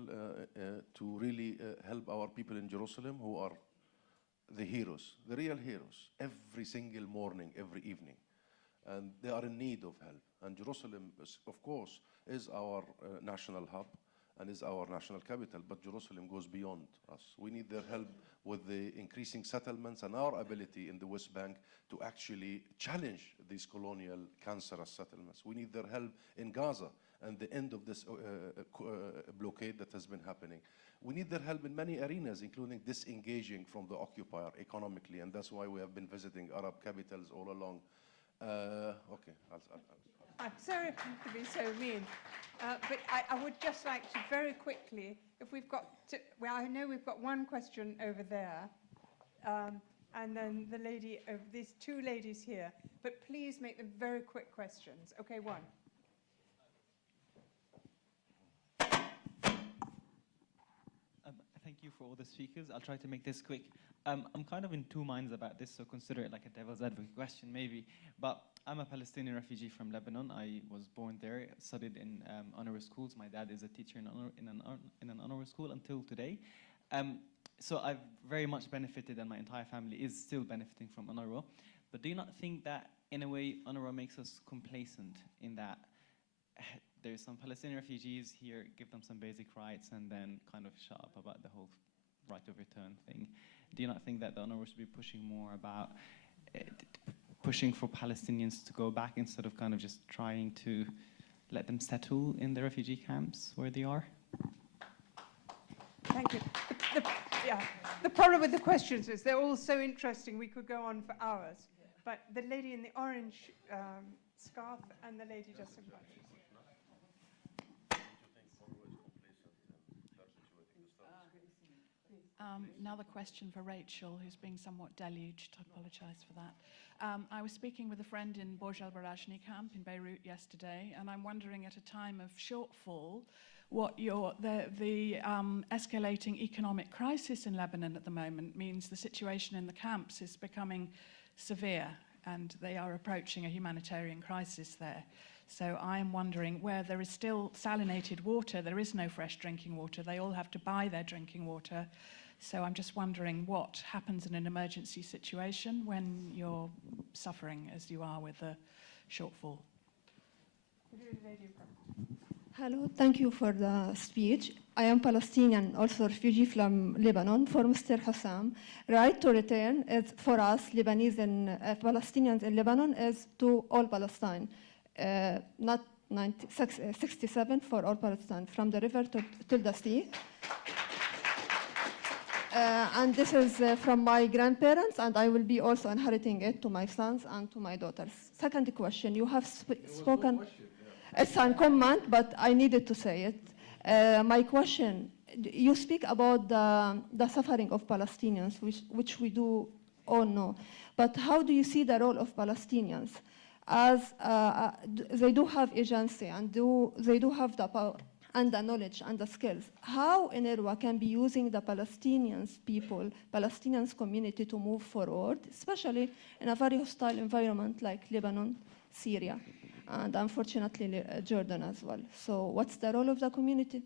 to really help our people in Jerusalem, who are the heroes, the real heroes, every single morning, every evening. And they are in need of help. And Jerusalem, of course, is our national hub and is our national capital, but Jerusalem goes beyond us. We need their help with the increasing settlements and our ability in the West Bank to actually challenge these colonial cancerous settlements. We need their help in Gaza and the end of this blockade that has been happening. We need their help in many arenas, including disengaging from the occupier economically, and that's why we have been visiting Arab capitals all along. I'm sorry to be so mean, but I would just like to very quickly, if we've got, well, I know we've got one question over there, and then the lady, these two ladies here, but please make them very quick questions. Okay, one. Thank you for all the speakers. I'll try to make this quick. I'm kind of in two minds about this, so consider it like a devil's advocate question, maybe. But I'm a Palestinian refugee from Lebanon. I was born there, studied in UNRWA schools. My dad is a teacher in an UNRWA school until today. So I've very much benefited, and my entire family is still benefiting from UNRWA. But do you not think that, in a way, UNRWA makes us complacent in that there's some Palestinian refugees here, give them some basic rights, and then kind of shut up about the whole right of return thing? Do you not think that the UNRWA should be pushing more about pushing for Palestinians to go back instead of kind of just trying to let them settle in the refugee camps where they are? Thank you. The problem with the questions is they're all so interesting, we could go on for hours. But the lady in the orange scarf and the lady just in front. Another question for Rachel, who's being somewhat deluged. I apologise for that. I was speaking with a friend in Borj al-Barajni camp in Beirut yesterday, and I'm wondering, at a time of shortfall, what the escalating economic crisis in Lebanon at the moment means the situation in the camps is becoming severe. and they are approaching a humanitarian crisis there. So I'm wondering, where there is still salinated water, there is no fresh drinking water, they all have to buy their drinking water. So I'm just wondering what happens in an emergency situation when you're suffering as you are with the shortfall. Hello, thank you for the speech. I am Palestinian, also refugee from Lebanon. For Mr. Hussam, right to return is for us Lebanese and Palestinians in Lebanon is to all Palestine, not 67 for all Palestine, from the river to the sea. And this is from my grandparents, and I will be also inheriting it to my sons and to my daughters. Second question, you have spoken, it's a comment, but I needed to say it. My question, you speak about the suffering of Palestinians, which we do all know, but how do you see the role of Palestinians? As they do have agency and they do have the power and the knowledge and the skills. How UNRWA can be using the Palestinians people, Palestinians community to move forward, especially in a very hostile environment like Lebanon, Syria, and unfortunately Jordan as well. So what's the role of the community?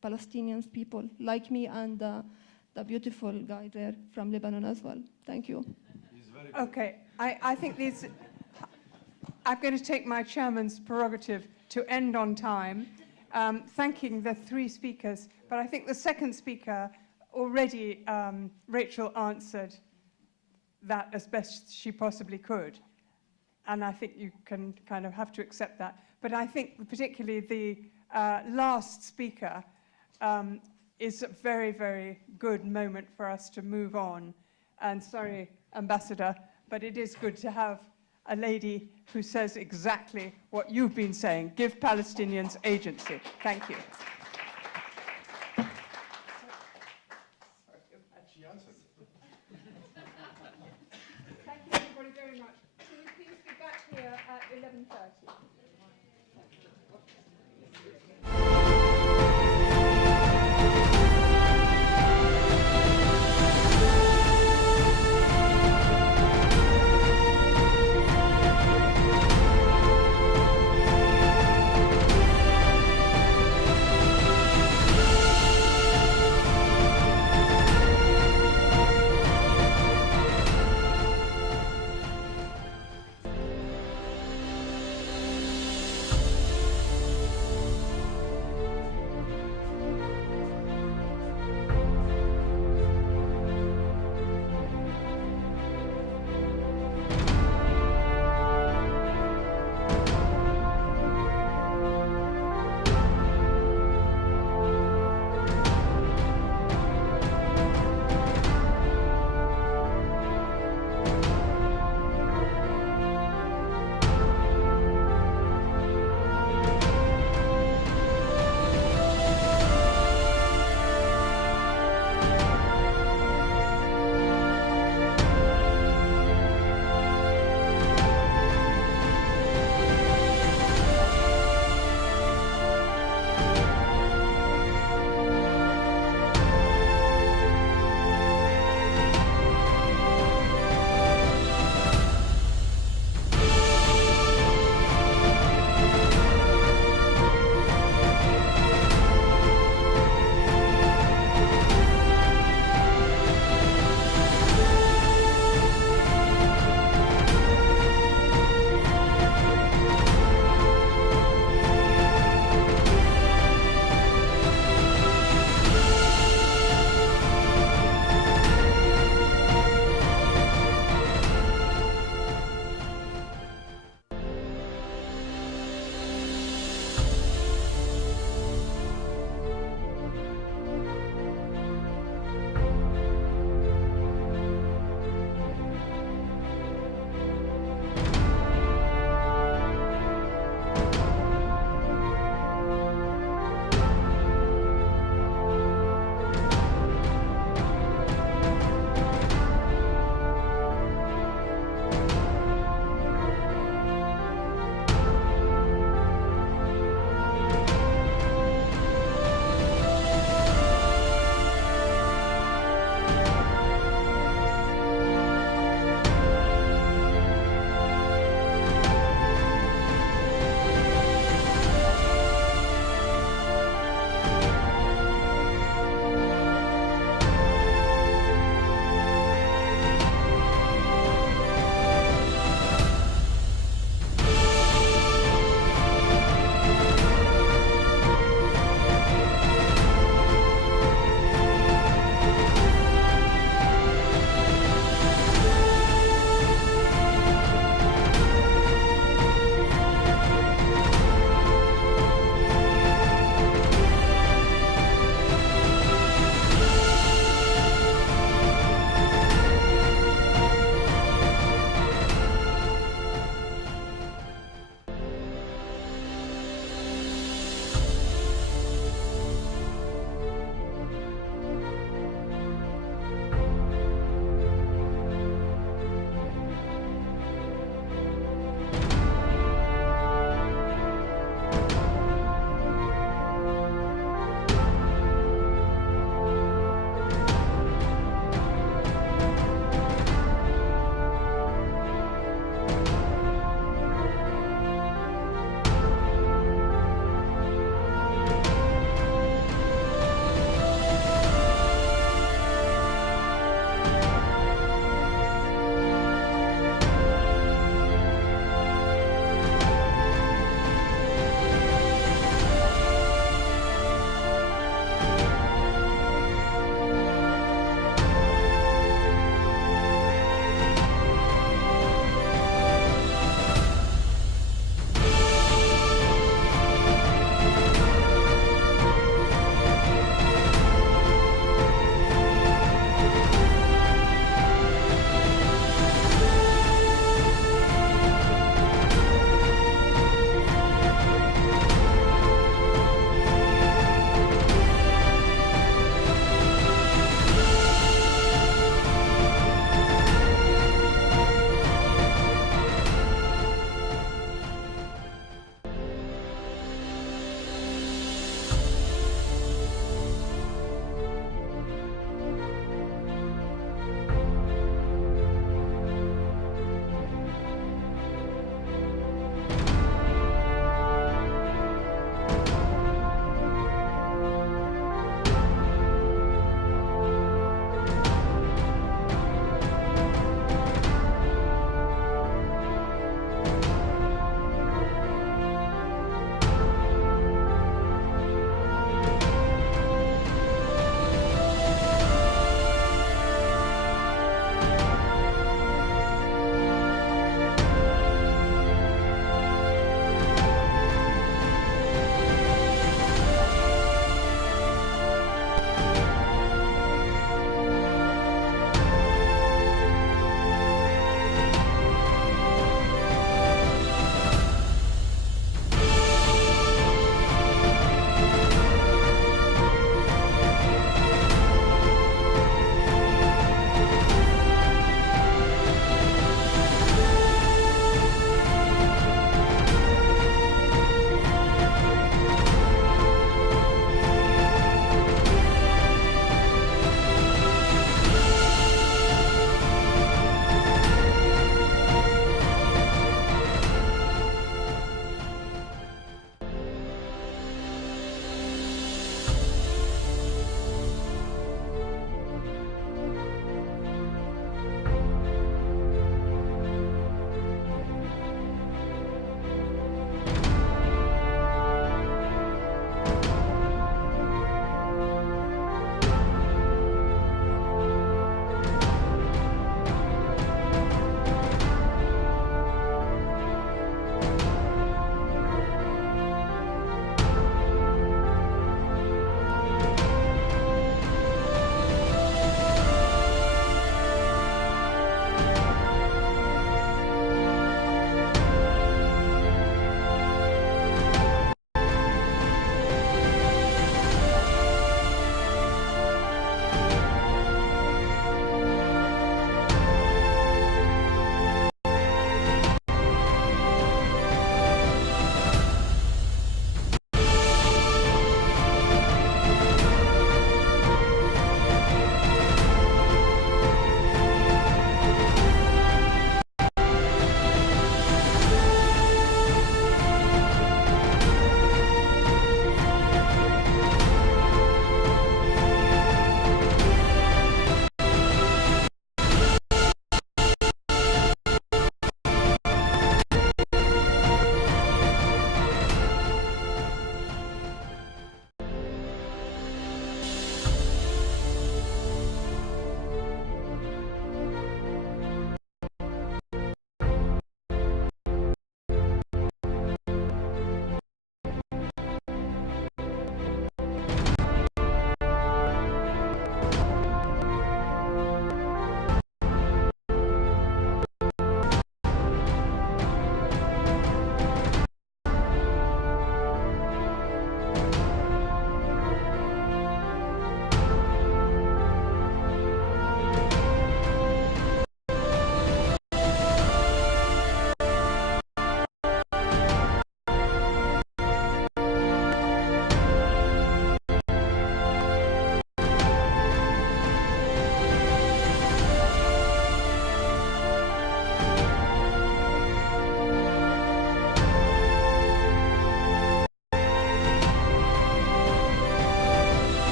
Palestinians people like me and the beautiful guy there from Lebanon as well. Thank you. Okay, I think these, I'm going to take my chairman's prerogative to end on time, thanking the three speakers, but I think the second speaker already, Rachel answered that as best she possibly could. And I think you can kind of have to accept that. But I think particularly the last speaker is a very, very good moment for us to move on. And sorry, Ambassador, but it is good to have a lady who says exactly what you've been saying. Give Palestinians agency. Thank you. Thank you, everybody, very much. Can you please be back here at 11:30?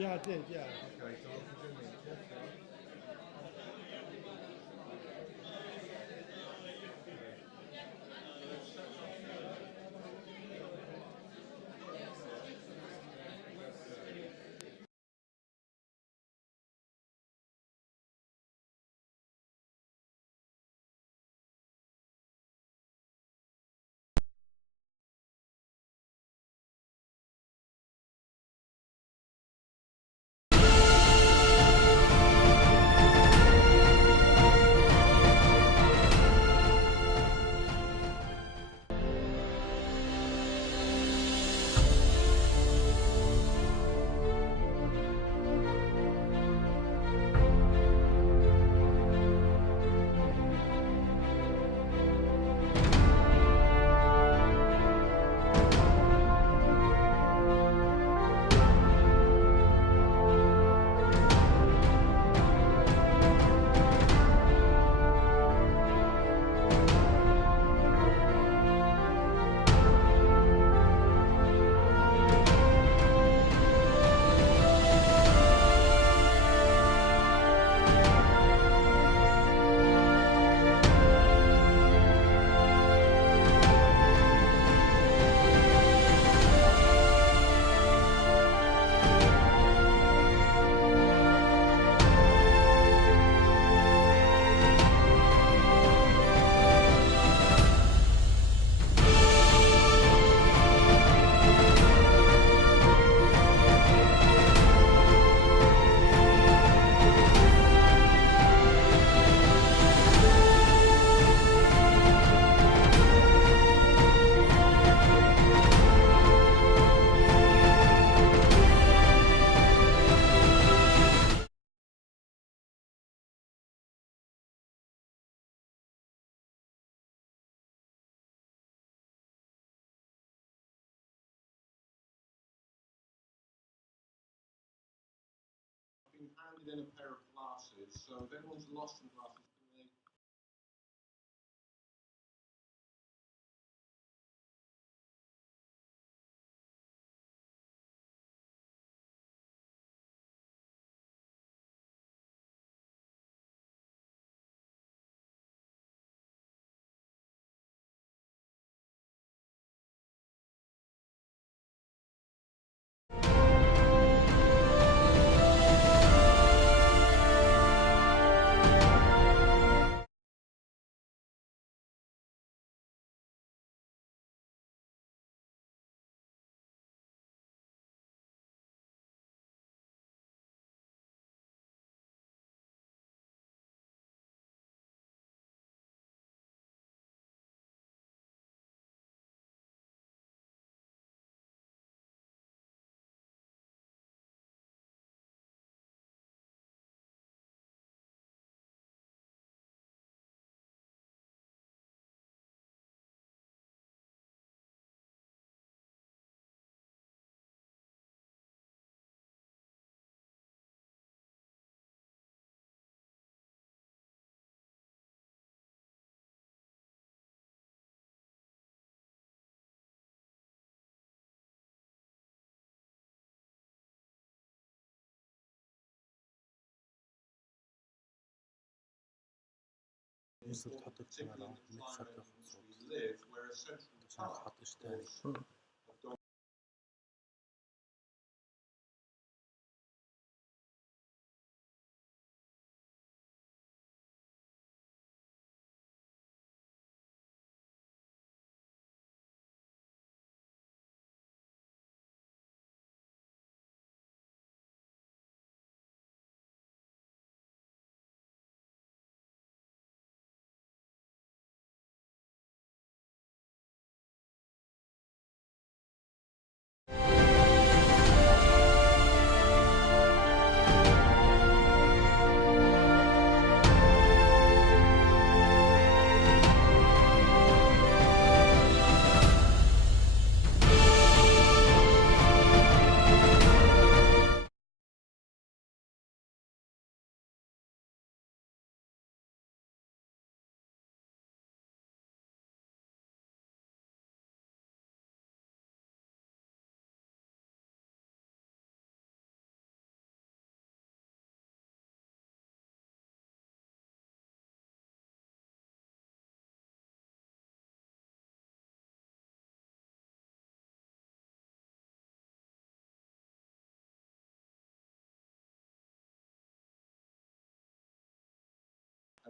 Yeah, I did, yeah. Okay, so forgive me. Been handed in a pair of glasses, so if anyone's lost some glasses, particularly in the climate in which we live, where essentially power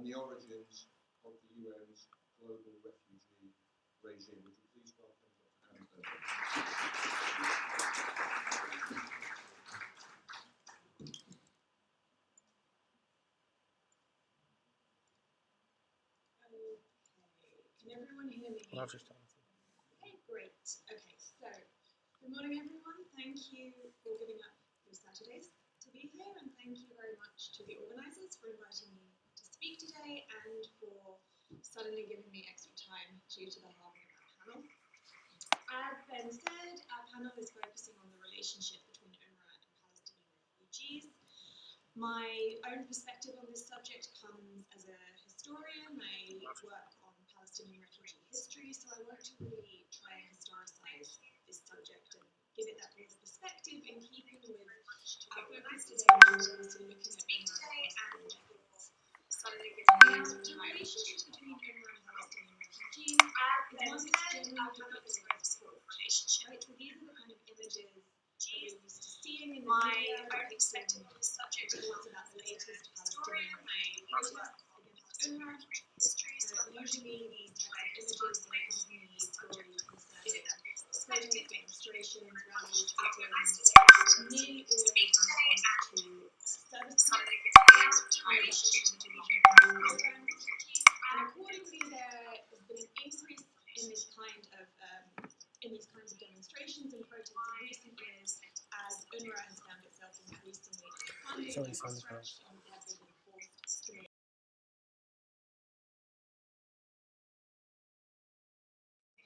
and the origins of the UN's global refugee regime. Would you please welcome Dr. Anne Burton? Can everyone hear me? Okay, great. Okay, so good morning, everyone. Thank you for giving up your Saturdays to be here, and thank you very much to the organisers for inviting me to speak today and for suddenly giving me extra time due to the halving of our panel. As Ben said, our panel is focusing on the relationship between UNRWA and Palestinian refugees. My own perspective on this subject comes as a historian. I work on Palestinian refugee history, so I want to really try and historicise this subject and give it that broader perspective in keeping with our focus today, obviously looking at UNRWA the relationship between UNRWA and Palestinian refugees is one that's generally depicted as a relationship, right? So these are the kind of images that we're used to seeing in the media, depicting reports about the latest Palestinian refugee protests against UNRWA. Usually these types of images accompany stories concerning protests, demonstrations, rallies, sit-ins, nearly always in response to service cuts, reduction in the provision of programs. And accordingly, there has been an increase in this kind of these kinds of demonstrations and protests in recent years as UNRWA has found itself increasingly underfunded and stretched and therefore been forced to make.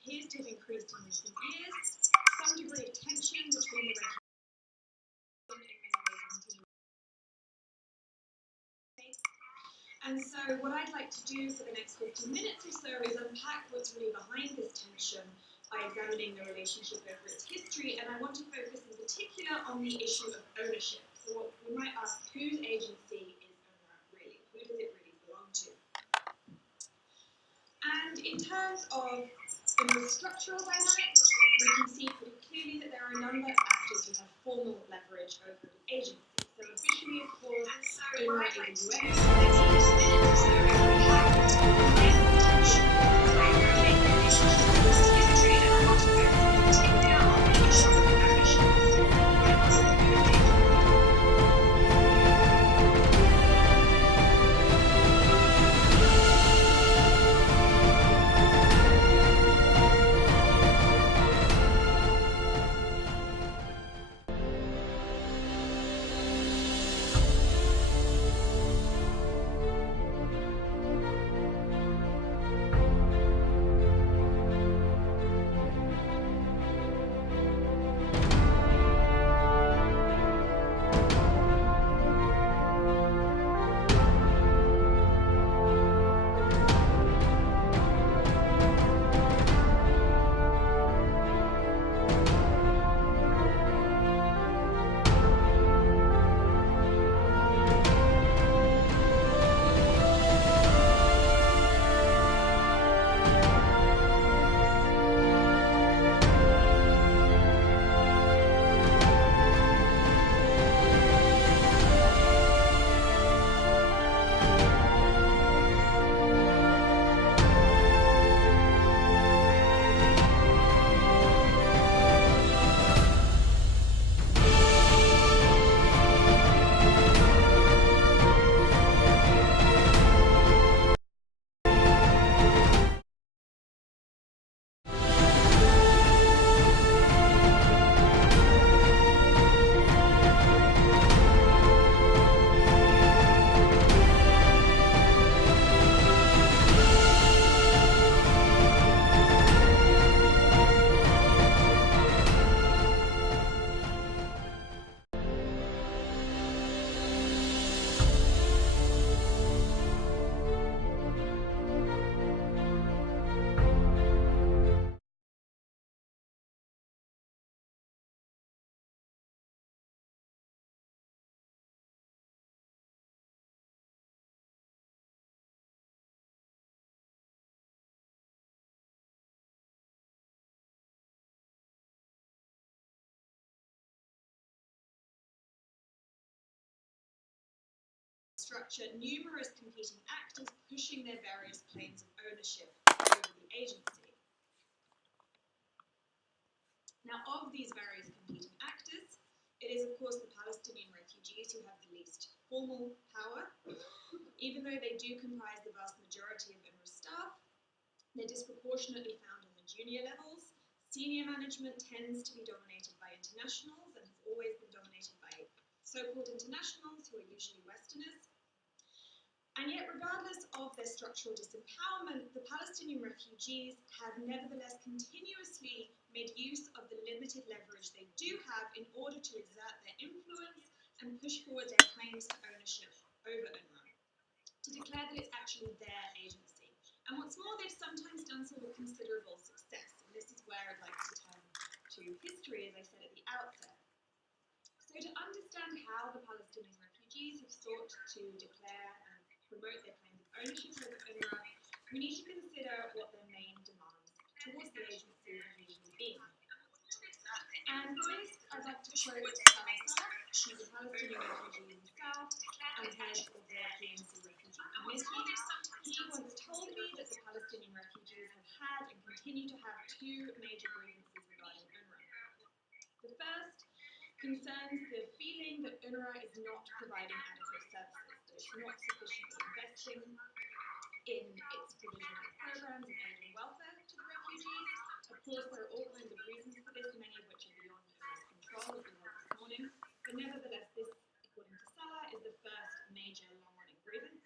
Appears to have increased in recent years. Some degree of tension between the and so what I'd like to do for the next 15 minutes or so is unpack what's really behind this tension by examining the relationship over its history, and I want to focus in particular on the issue of ownership. So what we might ask, whose agency is UNRWA really? Who does it really belong to? And in terms of the structural dynamics, we can see pretty clearly that there are a number of actors who have formal leverage over the agency. So officially, of course, UNRWA is the structure numerous competing actors pushing their various claims of ownership over the agency. Now, of these various competing actors, it is, of course, the Palestinian refugees who have the least formal power. Even though they do comprise the vast majority of UNRWA staff, they're disproportionately found on the junior levels. Senior management tends to be dominated by internationals and has always been dominated by so-called internationals who are usually Westerners. And yet, regardless of their structural disempowerment, the Palestinian refugees have nevertheless continuously made use of the limited leverage they do have in order to exert their influence and push forward their claims to ownership over UNRWA, to declare that it's actually their agency. And what's more, they've sometimes done so with considerable success. And this is where I'd like to turn to history, as I said at the outset. So to understand how the Palestinian refugees have sought to declare and promote their claims of ownership over UNRWA, we need to consider what their main demands towards the agency have usually been. And for this, I'd like to quote Salah, she's a Palestinian refugee himself and head of the PNC Refugee Committee. He once told me that the Palestinian refugees have had and continue to have two major grievances regarding UNRWA. The first concerns the feeling that UNRWA is not providing adequate services, that it's not sufficiently investing in its provision of programs of aid and welfare to the refugees. Of course, there are all kinds of reasons for this, many of which are beyond UNRWA's control, as we heard this morning. But nevertheless, this, according to Salah, is the first major long-running grievance.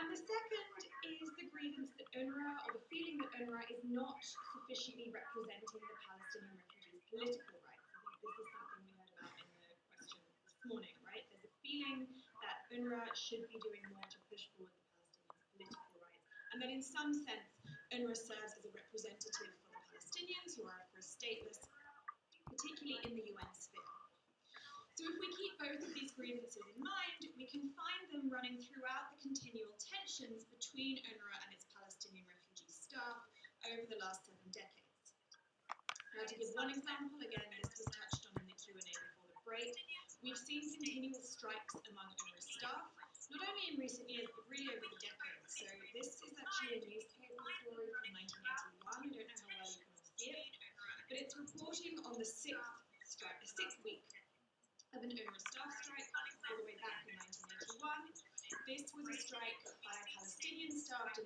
And the second is the grievance that UNRWA, or the feeling that UNRWA is not sufficiently representing the Palestinian refugees' political rights. I think this is something we heard about in the question this morning, right? There's a feeling that UNRWA should be doing more to push forward the Palestinians' political rights, and that in some sense, UNRWA serves as a representative for the Palestinians, who are of course stateless, particularly in the UN sphere. So if we keep both of these grievances in mind, we can find them running throughout the continual tensions between UNRWA and its Palestinian refugee staff over the last 7 decades. Now, to give one example, again, this was touched on in the Q&A before the break, we've seen continual strikes among UNRWA staff, not only in recent years, but really over the decades. So this is actually a newspaper story from 1981. I don't know how well you can all see it, but it's reporting on the sixth week of an UNRWA staff strike all the way back in 1981. This was a strike by Palestinian staff demanding